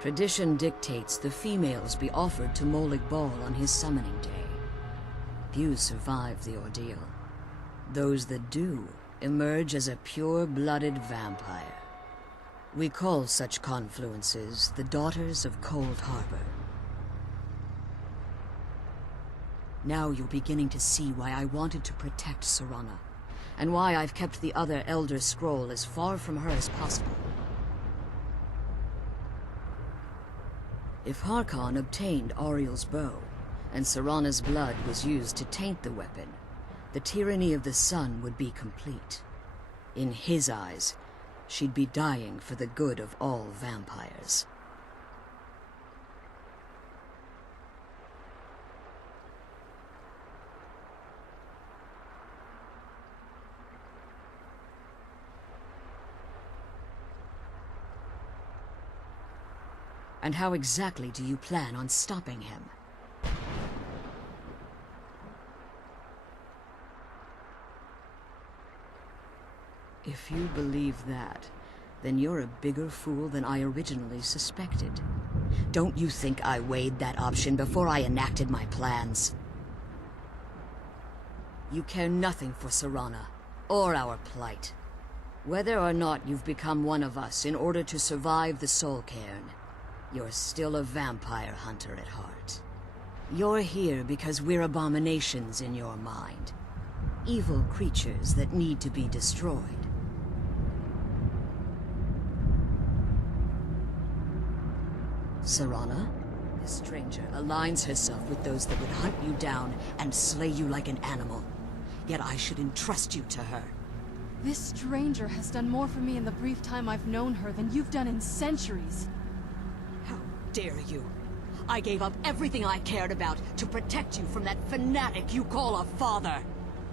Tradition dictates the females be offered to Molig Bal on his summoning day. Few survive the ordeal. Those that do emerge as a pure-blooded vampire. We call such confluences the Daughters of Cold Harbor. Now you're beginning to see why I wanted to protect Serana, and why I've kept the other Elder Scroll as far from her as possible. If Harkon obtained Auriel's bow, and Serana's blood was used to taint the weapon, the tyranny of the sun would be complete. In his eyes, she'd be dying for the good of all vampires. And how exactly do you plan on stopping him? If you believe that, then you're a bigger fool than I originally suspected. Don't you think I weighed that option before I enacted my plans? You care nothing for Serana, or our plight. Whether or not you've become one of us in order to survive the Soul Cairn, you're still a vampire hunter at heart. You're here because we're abominations in your mind. Evil creatures that need to be destroyed. Serana, this stranger, aligns herself with those that would hunt you down and slay you like an animal. Yet I should entrust you to her. This stranger has done more for me in the brief time I've known her than you've done in centuries. How dare you? I gave up everything I cared about to protect you from that fanatic you call a father.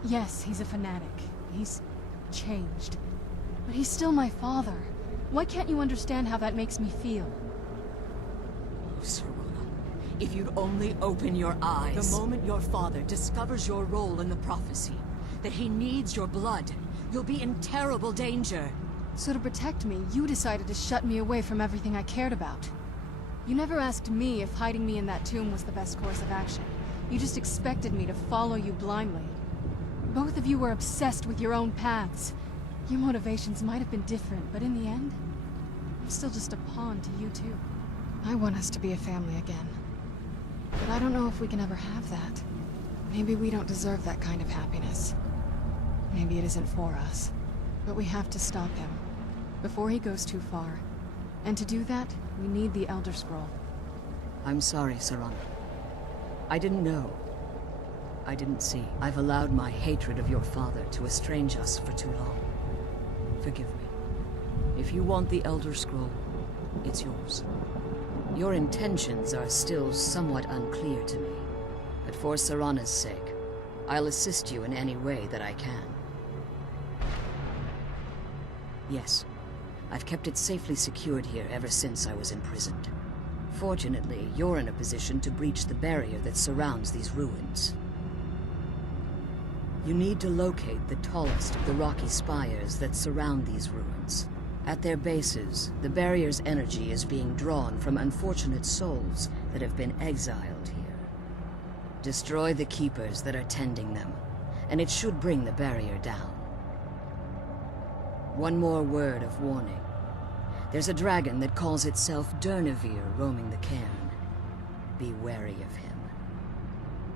Yes, he's a fanatic. He's changed. But he's still my father. Why can't you understand how that makes me feel? Oh, Serana, if you'd only open your eyes. The moment your father discovers your role in the prophecy, that he needs your blood, you'll be in terrible danger. So to protect me, you decided to shut me away from everything I cared about. You never asked me if hiding me in that tomb was the best course of action. You just expected me to follow you blindly. Both of you were obsessed with your own paths. Your motivations might have been different, but in the end, I'm still just a pawn to you two. I want us to be a family again. But I don't know if we can ever have that. Maybe we don't deserve that kind of happiness. Maybe it isn't for us. But we have to stop him, before he goes too far. And to do that, we need the Elder Scroll. I'm sorry, Serana. I didn't know. I didn't see. I've allowed my hatred of your father to estrange us for too long. Forgive me. If you want the Elder Scroll, it's yours. Your intentions are still somewhat unclear to me, but for Serana's sake, I'll assist you in any way that I can. Yes, I've kept it safely secured here ever since I was imprisoned. Fortunately, you're in a position to breach the barrier that surrounds these ruins. You need to locate the tallest of the rocky spires that surround these ruins. At their bases, the barrier's energy is being drawn from unfortunate souls that have been exiled here. Destroy the keepers that are tending them, and it should bring the barrier down. One more word of warning. There's a dragon that calls itself Durnevere roaming the cairn. Be wary of him.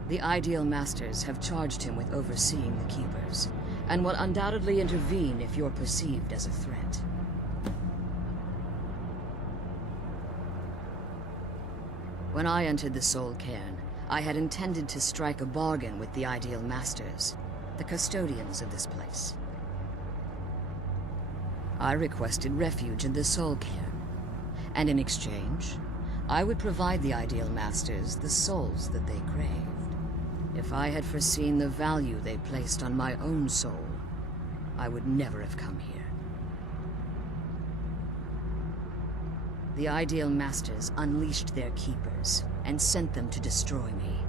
The Ideal Masters have charged him with overseeing the Keepers, and will undoubtedly intervene if you're perceived as a threat. When I entered the Soul Cairn, I had intended to strike a bargain with the Ideal Masters, the custodians of this place. I requested refuge in the Soul Cairn, and in exchange, I would provide the Ideal Masters the souls that they craved. If I had foreseen the value they placed on my own soul, I would never have come here. The Ideal Masters unleashed their keepers, and sent them to destroy me.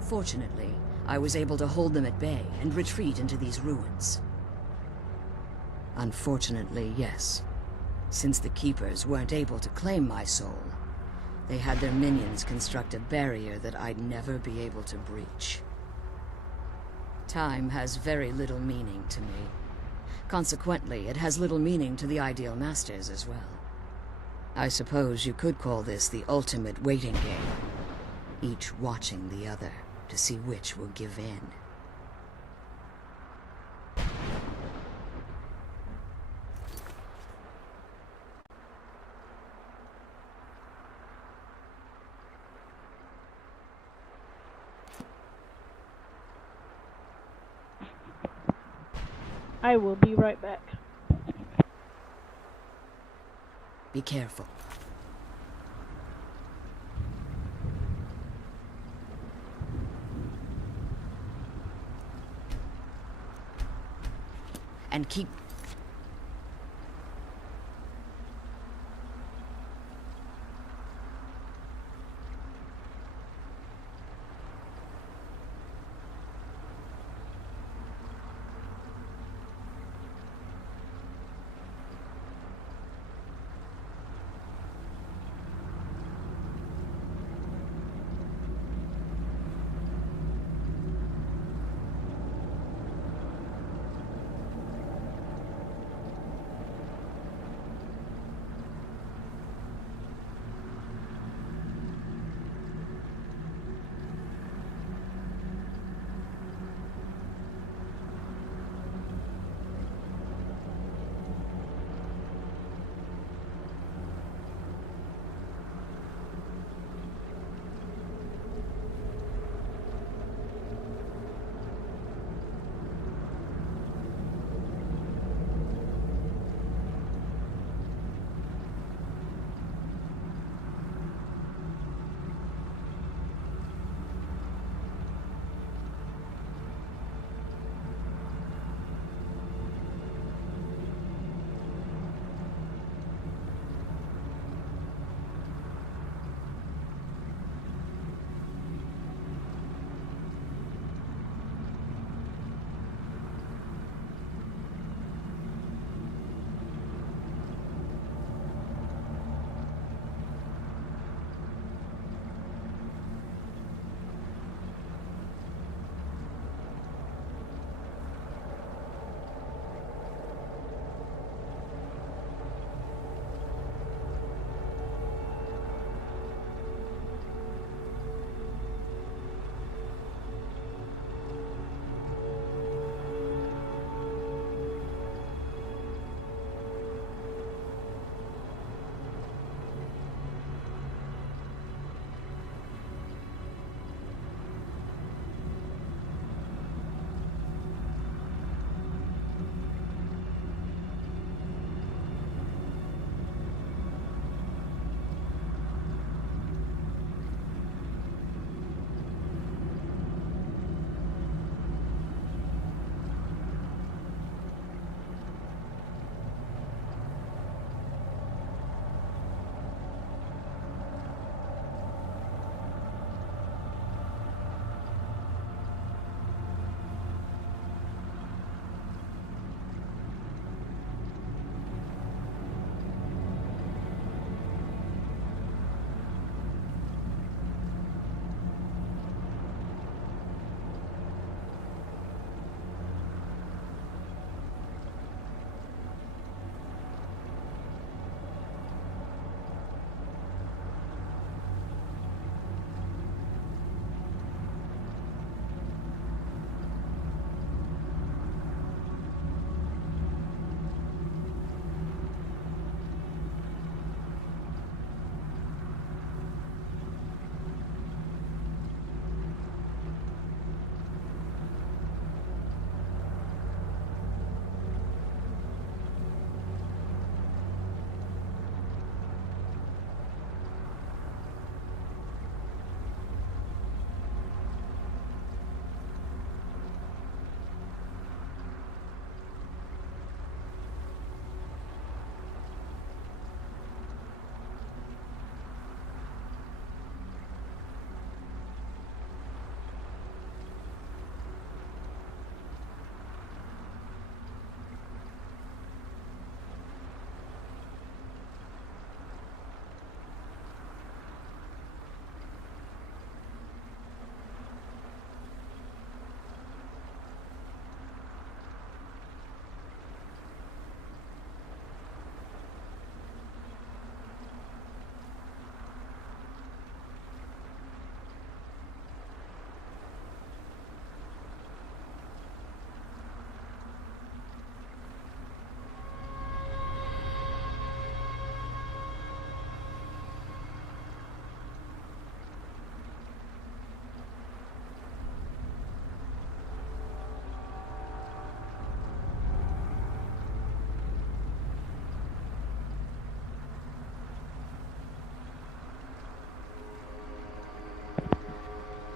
Fortunately, I was able to hold them at bay and retreat into these ruins. Unfortunately, yes. Since the Keepers weren't able to claim my soul, they had their minions construct a barrier that I'd never be able to breach. Time has very little meaning to me. Consequently, it has little meaning to the Ideal Masters as well. I suppose you could call this the ultimate waiting game, each watching the other to see which will give in. I will be right back. Be careful. And keep...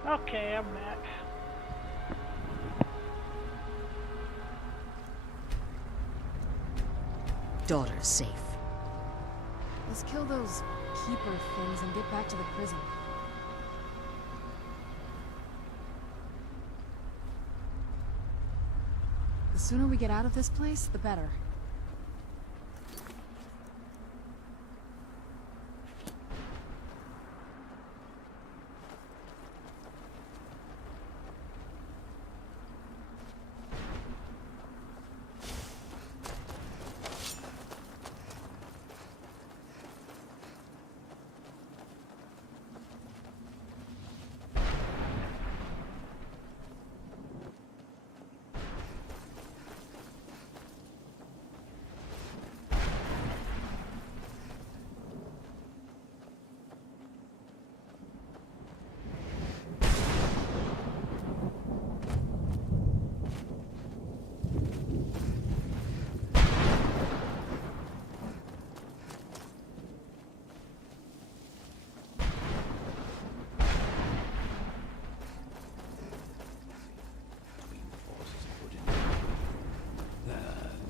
Okay, I'm back. Daughter's safe. Let's kill those keeper things and get back to the prison. The sooner we get out of this place, the better.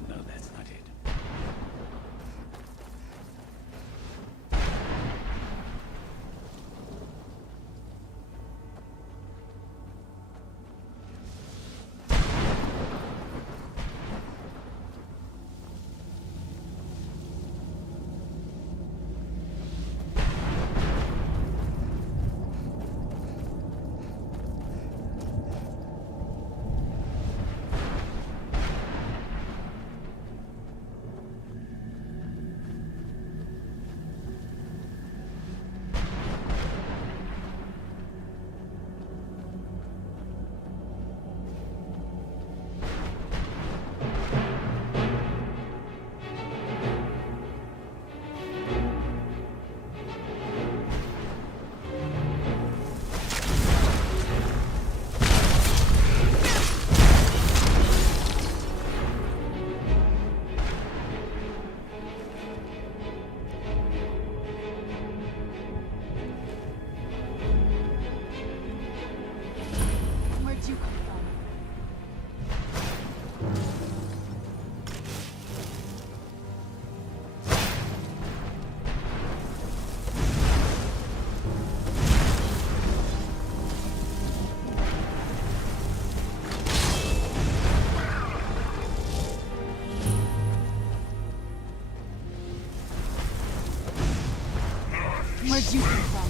No, that's not it. Where'd you come from? Where'd you come from?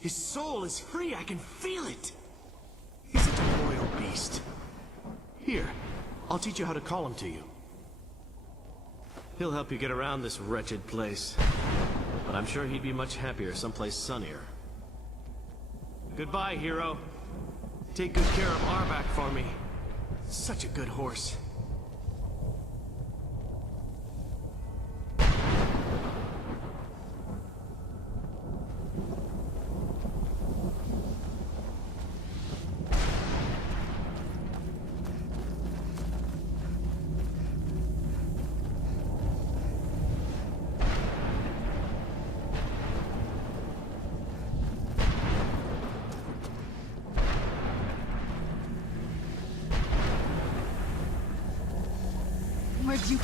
His soul is free, I can feel it! He's such a loyal beast. Here, I'll teach you how to call him to you. He'll help you get around this wretched place. But I'm sure he'd be much happier someplace sunnier. Goodbye, hero. Take good care of Arback for me. Such a good horse. Where'd you...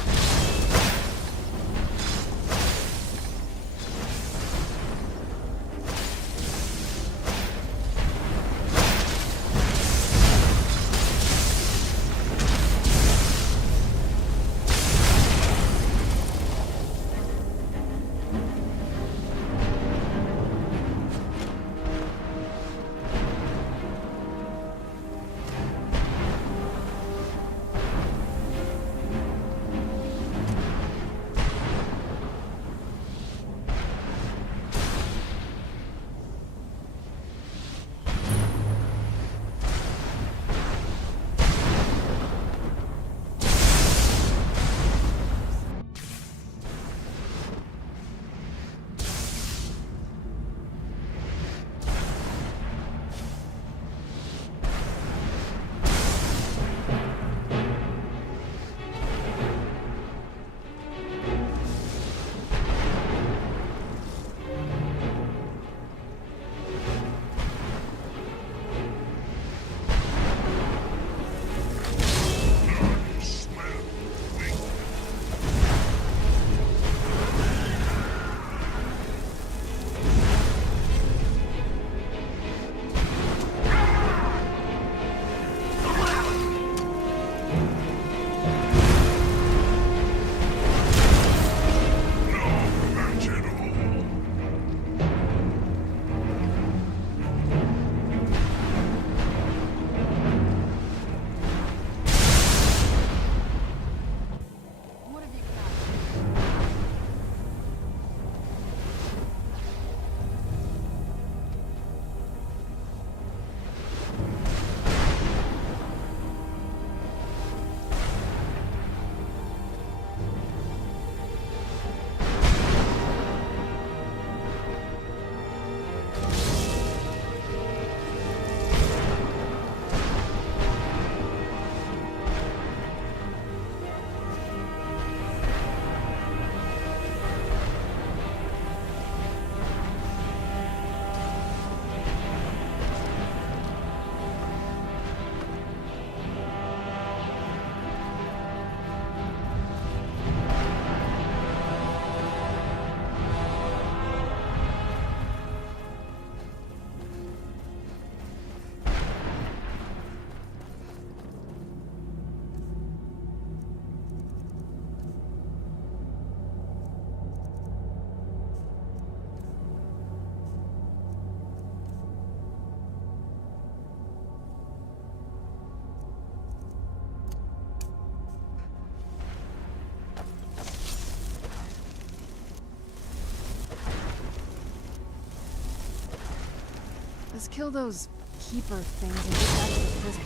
Let's kill those keeper things and get back to the prison.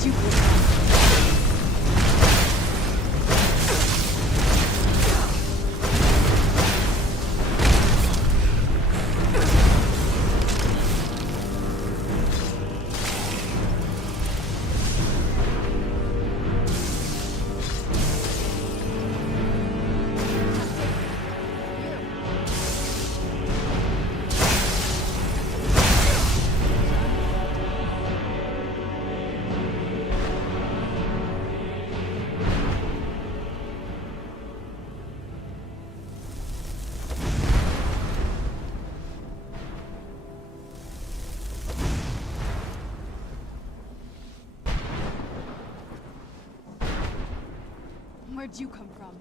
Where'd you come from? Where'd you come from?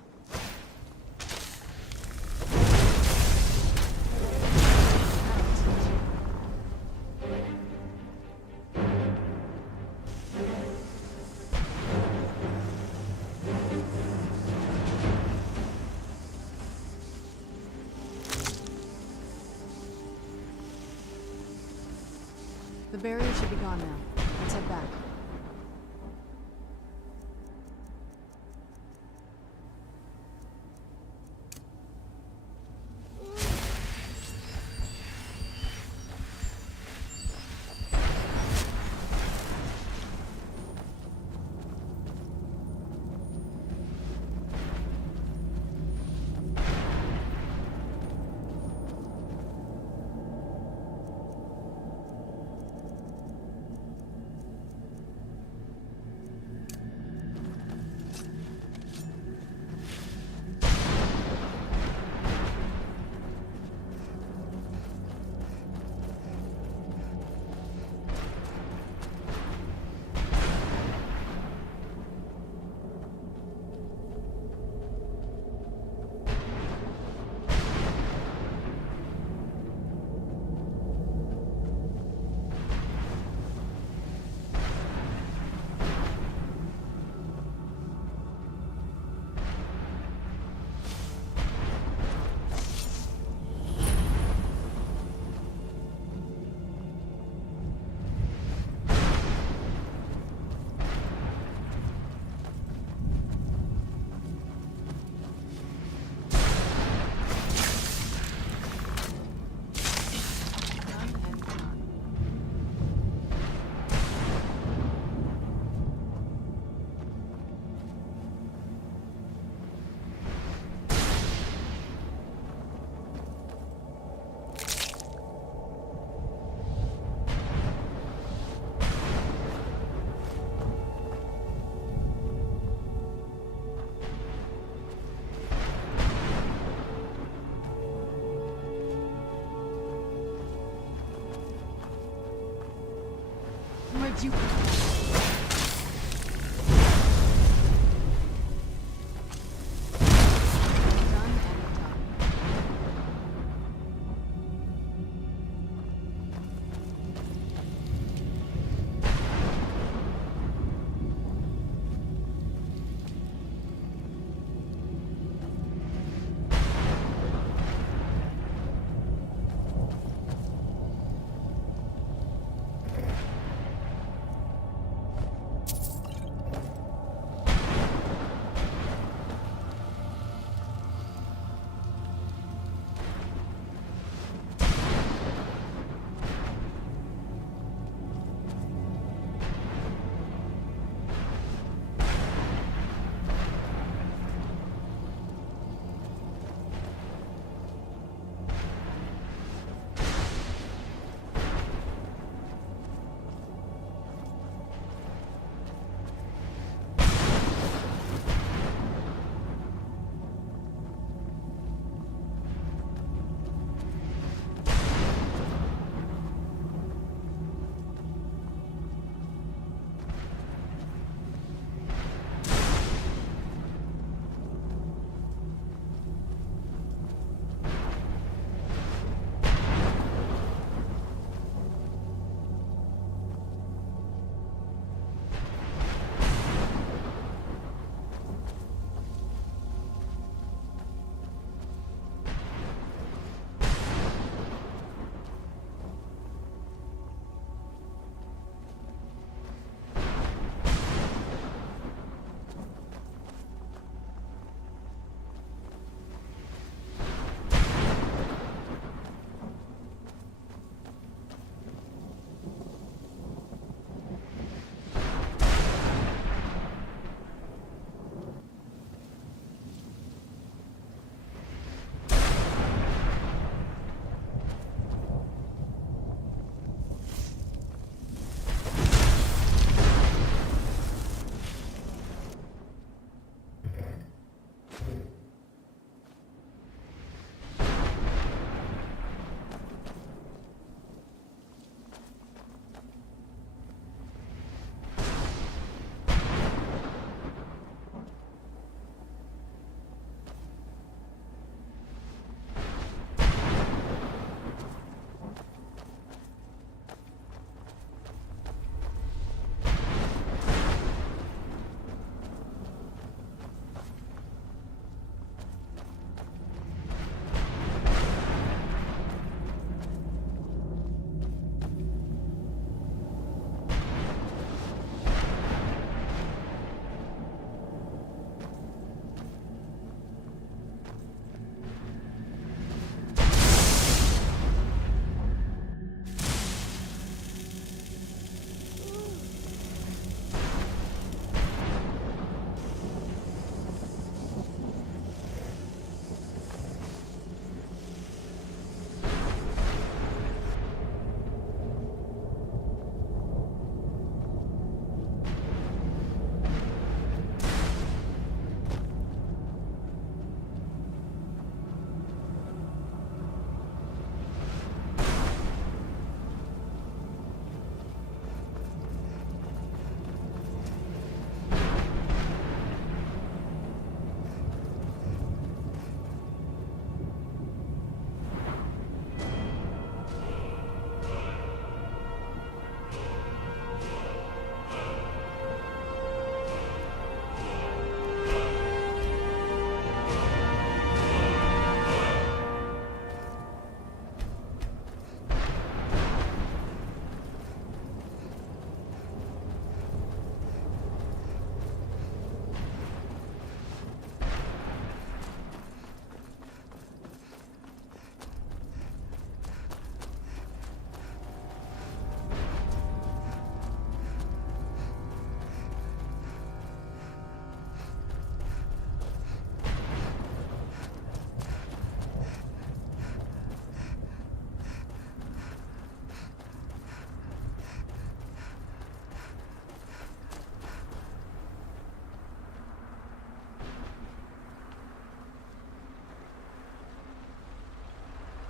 The barrier should be gone now. Let's head back. Where'd you come from? Done and done.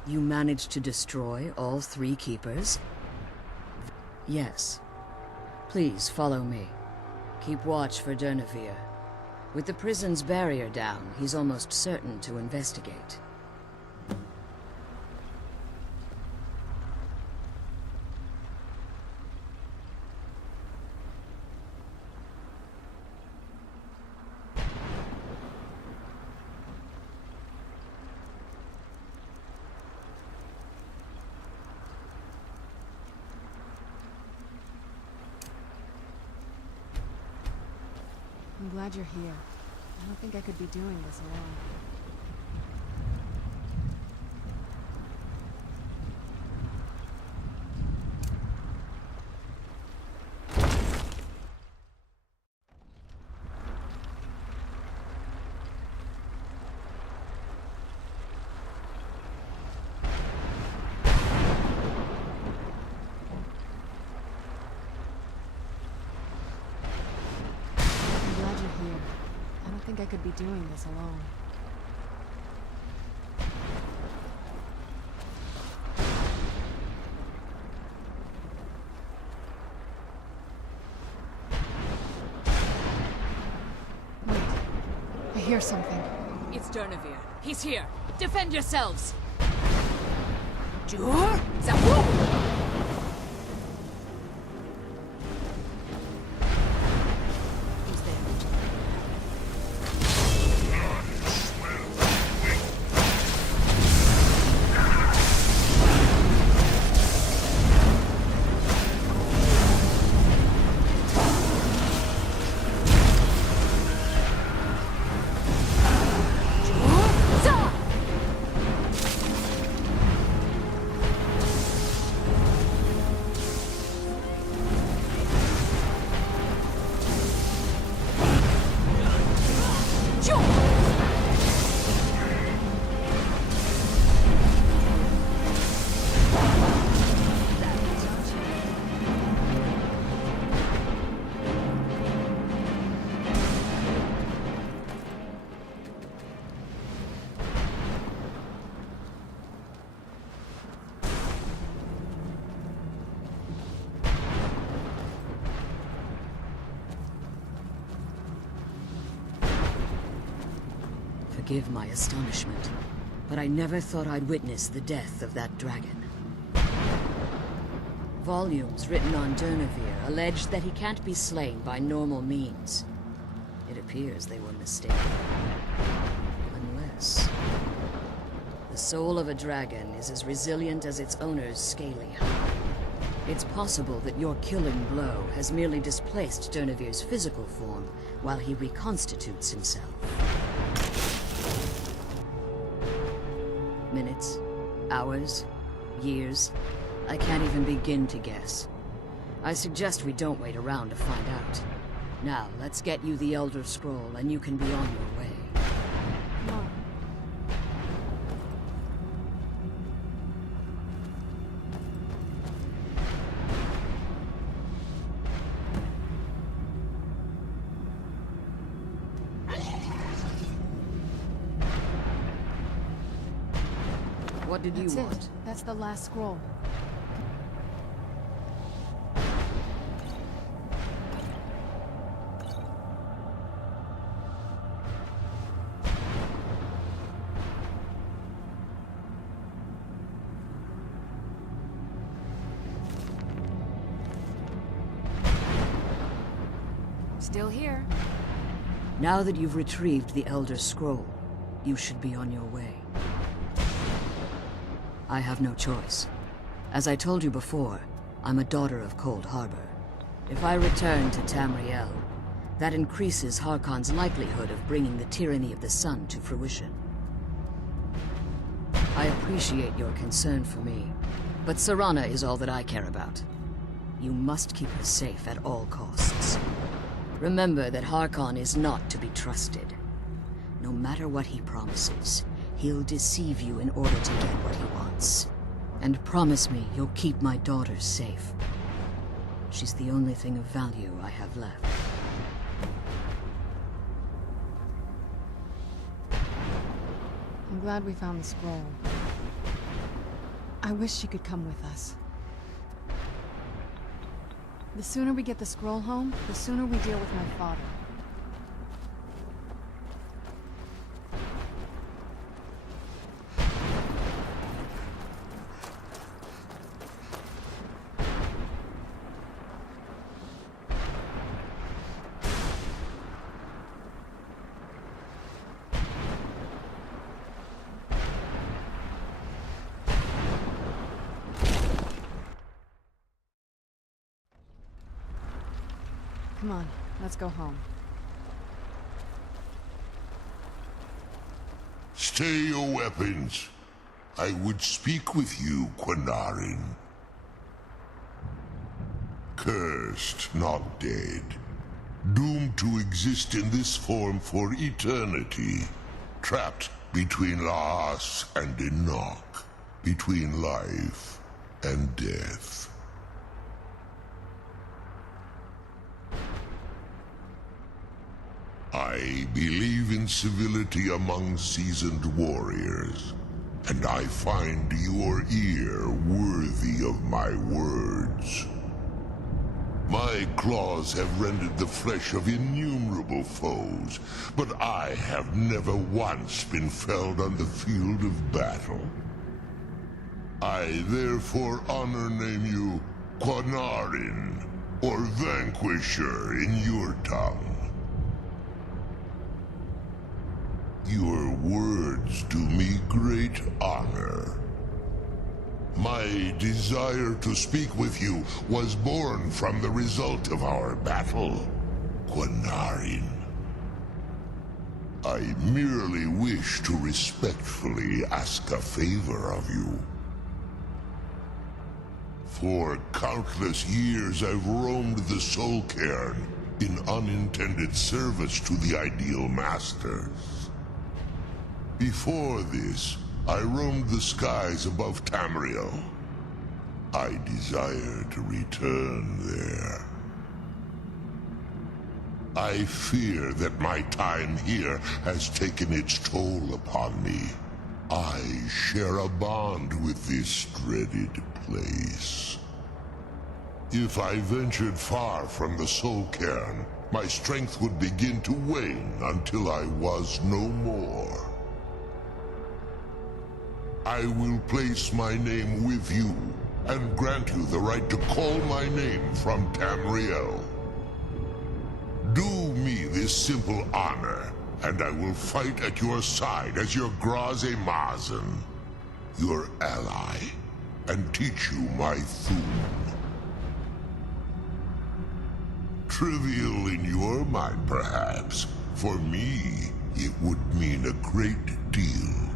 You managed to destroy all 3 keepers? Yes. Please follow me. Keep watch for Durnevere. With the prison's barrier down, he's almost certain to investigate. I'm glad you're here. I don't think I could be doing this alone. I don't think I could be doing this alone. Wait. I hear something. It's Durnevere. He's here. Defend yourselves! Jur? Zapu! Forgive my astonishment, but I never thought I'd witness the death of that dragon. Volumes written on Durnevere allege that he can't be slain by normal means. It appears they were mistaken. Unless... the soul of a dragon is as resilient as its owner's scaly hide. It's possible that your killing blow has merely displaced Durnevere's physical form while he reconstitutes himself. Minutes, hours, years. I can't even begin to guess. I suggest we don't wait around to find out. Now, let's get you the Elder Scroll and you can be on your way. Come on. What did you want? That's it. That's the last scroll. Still here. Now that you've retrieved the Elder Scroll, you should be on your way. I have no choice. As I told you before, I'm a daughter of Cold Harbor. If I return to Tamriel, that increases Harkon's likelihood of bringing the tyranny of the sun to fruition. I appreciate your concern for me, but Serana is all that I care about. You must keep her safe at all costs. Remember that Harkon is not to be trusted. No matter what he promises, he'll deceive you in order to get what he wants. And promise me you'll keep my daughter safe. She's the only thing of value I have left. I'm glad we found the scroll. I wish she could come with us. The sooner we get the scroll home, the sooner we deal with my father. Come on, let's go home. Stay your weapons. I would speak with you, Quinarin. Cursed, not dead. Doomed to exist in this form for eternity. Trapped between Laas and Enoch. Between life and death. I believe in civility among seasoned warriors, and I find your ear worthy of my words. My claws have rended the flesh of innumerable foes, but I have never once been felled on the field of battle. I therefore name you Quinarin, or Vanquisher in your tongue. Your words do me great honor. My desire to speak with you was born from the result of our battle, Quinarin. I merely wish to respectfully ask a favor of you. For countless years I've roamed the Soul Cairn in unintended service to the Ideal Masters. Before this, I roamed the skies above Tamriel. I desire to return there. I fear that my time here has taken its toll upon me. I share a bond with this dreaded place. If I ventured far from the Soul Cairn, my strength would begin to wane until I was no more. I will place my name with you, and grant you the right to call my name from Tamriel. Do me this simple honor, and I will fight at your side as your Graze Mazen, your ally, and teach you my Thun. Trivial in your mind, perhaps. For me, it would mean a great deal.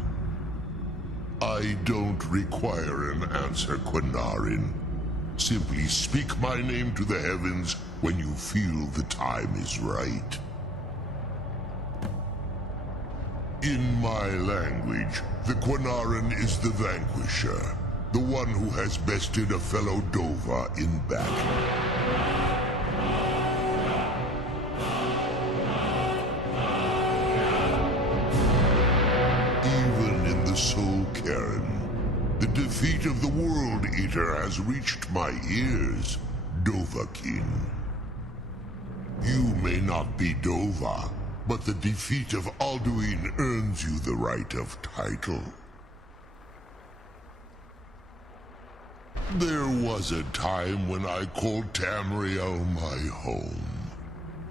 I don't require an answer, Quinarin. Simply speak my name to the heavens when you feel the time is right. In my language, the Quinarin is the Vanquisher, the one who has bested a fellow Dova in battle. Soul Cairn, the defeat of the World Eater has reached my ears, Dovahkiin. You may not be Dova, but the defeat of Alduin earns you the right of title. There was a time when I called Tamriel my home,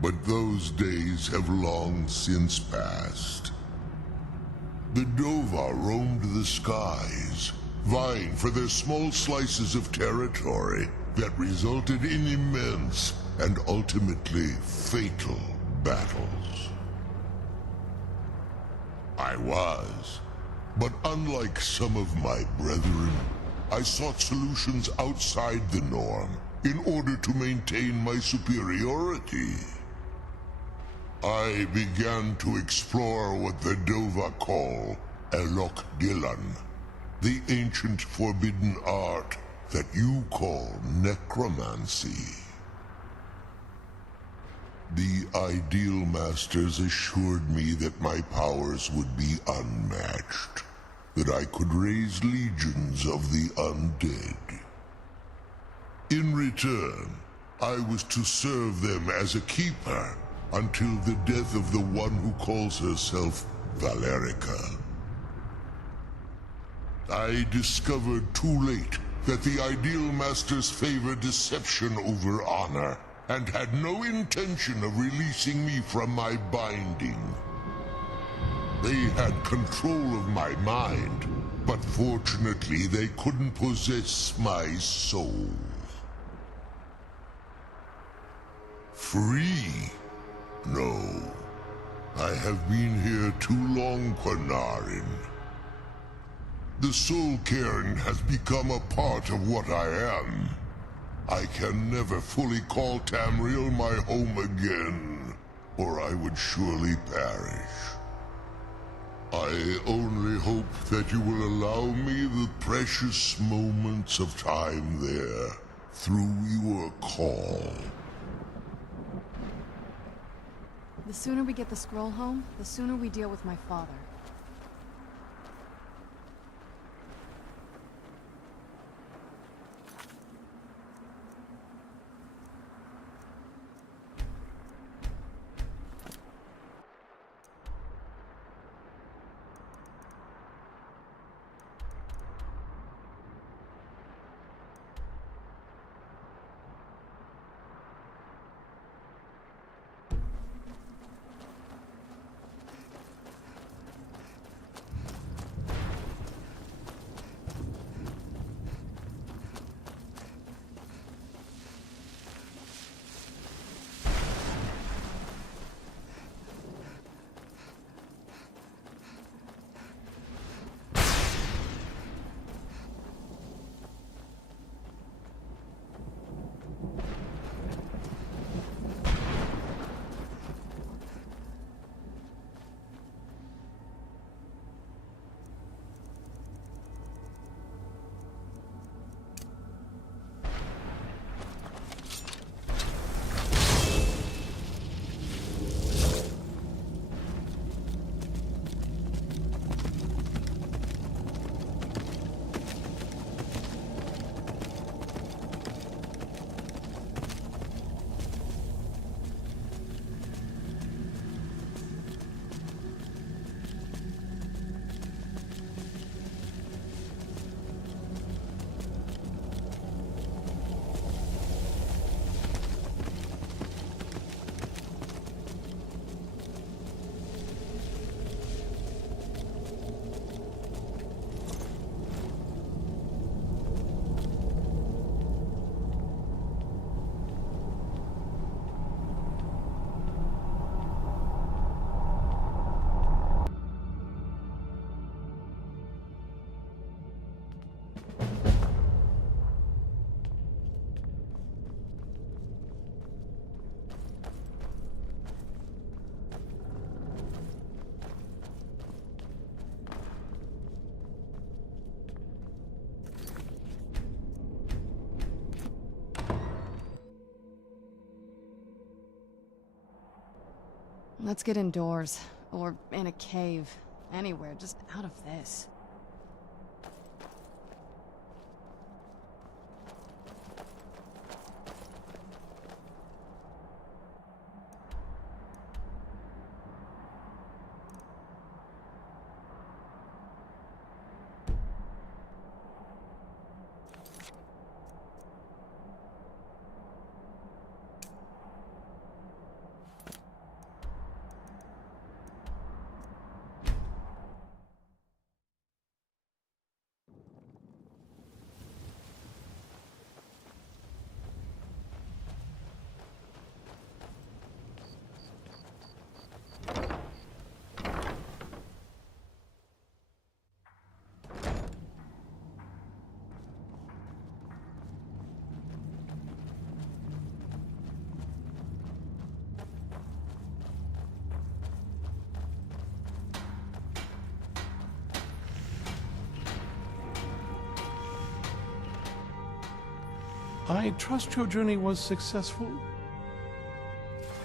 but those days have long since passed. The Dova roamed the skies, vying for their small slices of territory that resulted in immense and ultimately fatal battles. I was, but unlike some of my brethren, I sought solutions outside the norm in order to maintain my superiority. I began to explore what the Dova call Elok Dilan, the ancient forbidden art that you call necromancy. The Ideal Masters assured me that my powers would be unmatched. that I could raise legions of the undead. In return, I was to serve them as a keeper until the death of the one who calls herself Valerica. I discovered too late that the Ideal Masters favor deception over honor, and had no intention of releasing me from my binding. They had control of my mind, but fortunately they couldn't possess my soul. Free? No. I have been here too long, Quanarin. The Soul Cairn has become a part of what I am. I can never fully call Tamriel my home again, or I would surely perish. I only hope that you will allow me the precious moments of time there, through your call. The sooner we get the scroll home, the sooner we deal with my father. Let's get indoors, or in a cave, anywhere, just out of this. I trust your journey was successful?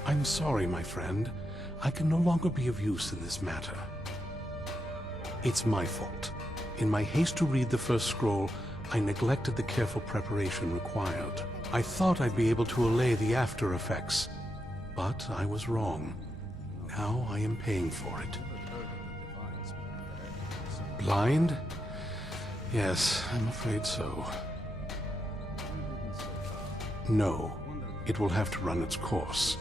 I'm sorry, my friend. I can no longer be of use in this matter. It's my fault. In my haste to read the first scroll, I neglected the careful preparation required. I thought I'd be able to allay the after effects, but I was wrong. Now I am paying for it. Blind? Yes, I'm afraid so. No, it will have to run its course,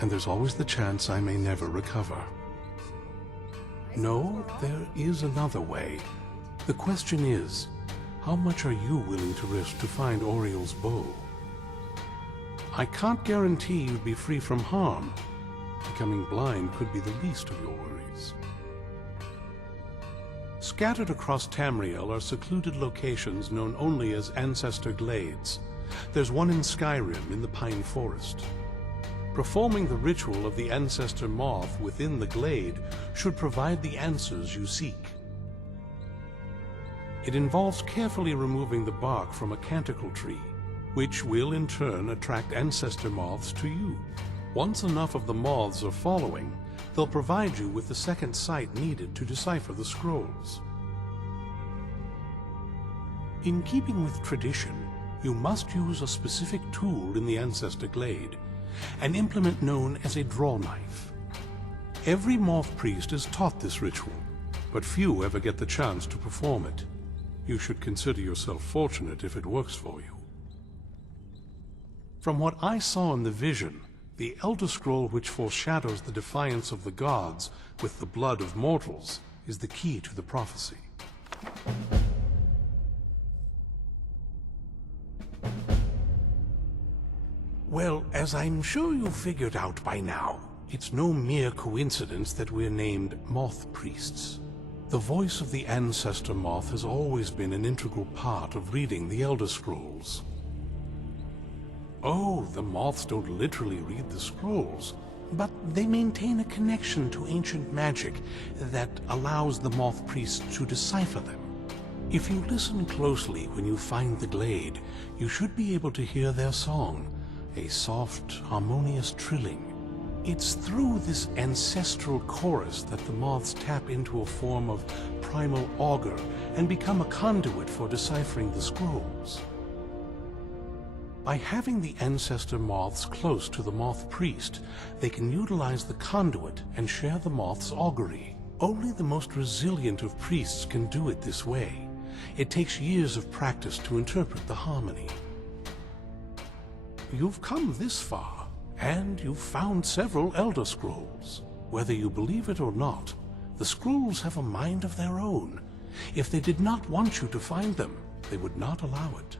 and there's always the chance I may never recover. No, there is another way. The question is, how much are you willing to risk to find Oriel's bow? I can't guarantee you'd be free from harm. Becoming blind could be the least of your worries. Scattered across Tamriel are secluded locations known only as Ancestor Glades. There's one in Skyrim in the Pine Forest. Performing the ritual of the Ancestor Moth within the glade should provide the answers you seek. It involves carefully removing the bark from a canticle tree, which will in turn attract ancestor moths to you. Once enough of the moths are following, they'll provide you with the second sight needed to decipher the scrolls. In keeping with tradition, you must use a specific tool in the Ancestor Glade, an implement known as a draw knife. Every moth priest is taught this ritual, but few ever get the chance to perform it. You should consider yourself fortunate if it works for you. From what I saw in the vision, the Elder Scroll which foreshadows the defiance of the gods with the blood of mortals is the key to the prophecy. Well, as I'm sure you've figured out by now, it's no mere coincidence that we're named Moth Priests. The voice of the Ancestor Moth has always been an integral part of reading the Elder Scrolls. Oh, the moths don't literally read the scrolls, but they maintain a connection to ancient magic that allows the Moth Priests to decipher them. If you listen closely when you find the glade, you should be able to hear their song, a soft, harmonious trilling. It's through this ancestral chorus that the moths tap into a form of primal augur and become a conduit for deciphering the scrolls. By having the ancestor moths close to the moth priest, they can utilize the conduit and share the moth's augury. Only the most resilient of priests can do it this way. It takes years of practice to interpret the harmony. You've come this far, and you've found several Elder Scrolls. Whether you believe it or not, the scrolls have a mind of their own. If they did not want you to find them, they would not allow it.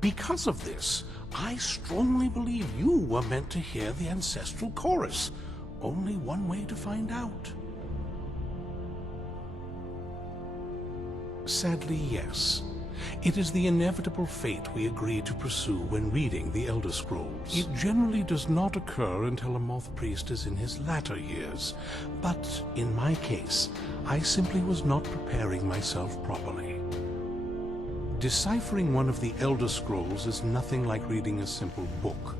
Because of this, I strongly believe you were meant to hear the ancestral chorus. Only one way to find out. Sadly, yes. It is the inevitable fate we agree to pursue when reading the Elder Scrolls. It generally does not occur until a moth priest is in his latter years, but in my case, I simply was not preparing myself properly. Deciphering one of the Elder Scrolls is nothing like reading a simple book.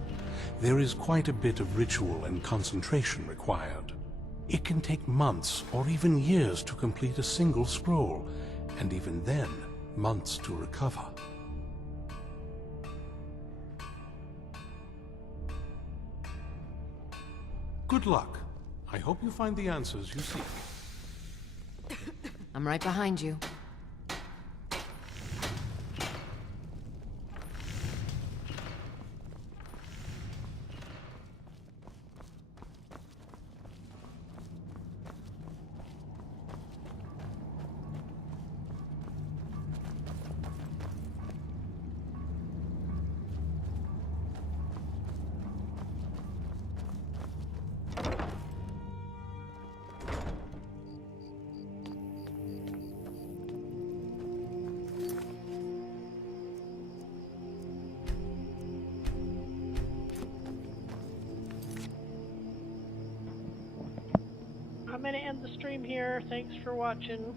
There is quite a bit of ritual and concentration required. It can take months or even years to complete a single scroll, and even then, months to recover. Good luck. I hope you find the answers you seek. I'm right behind you. I'm going to end the stream here. Thanks for watching.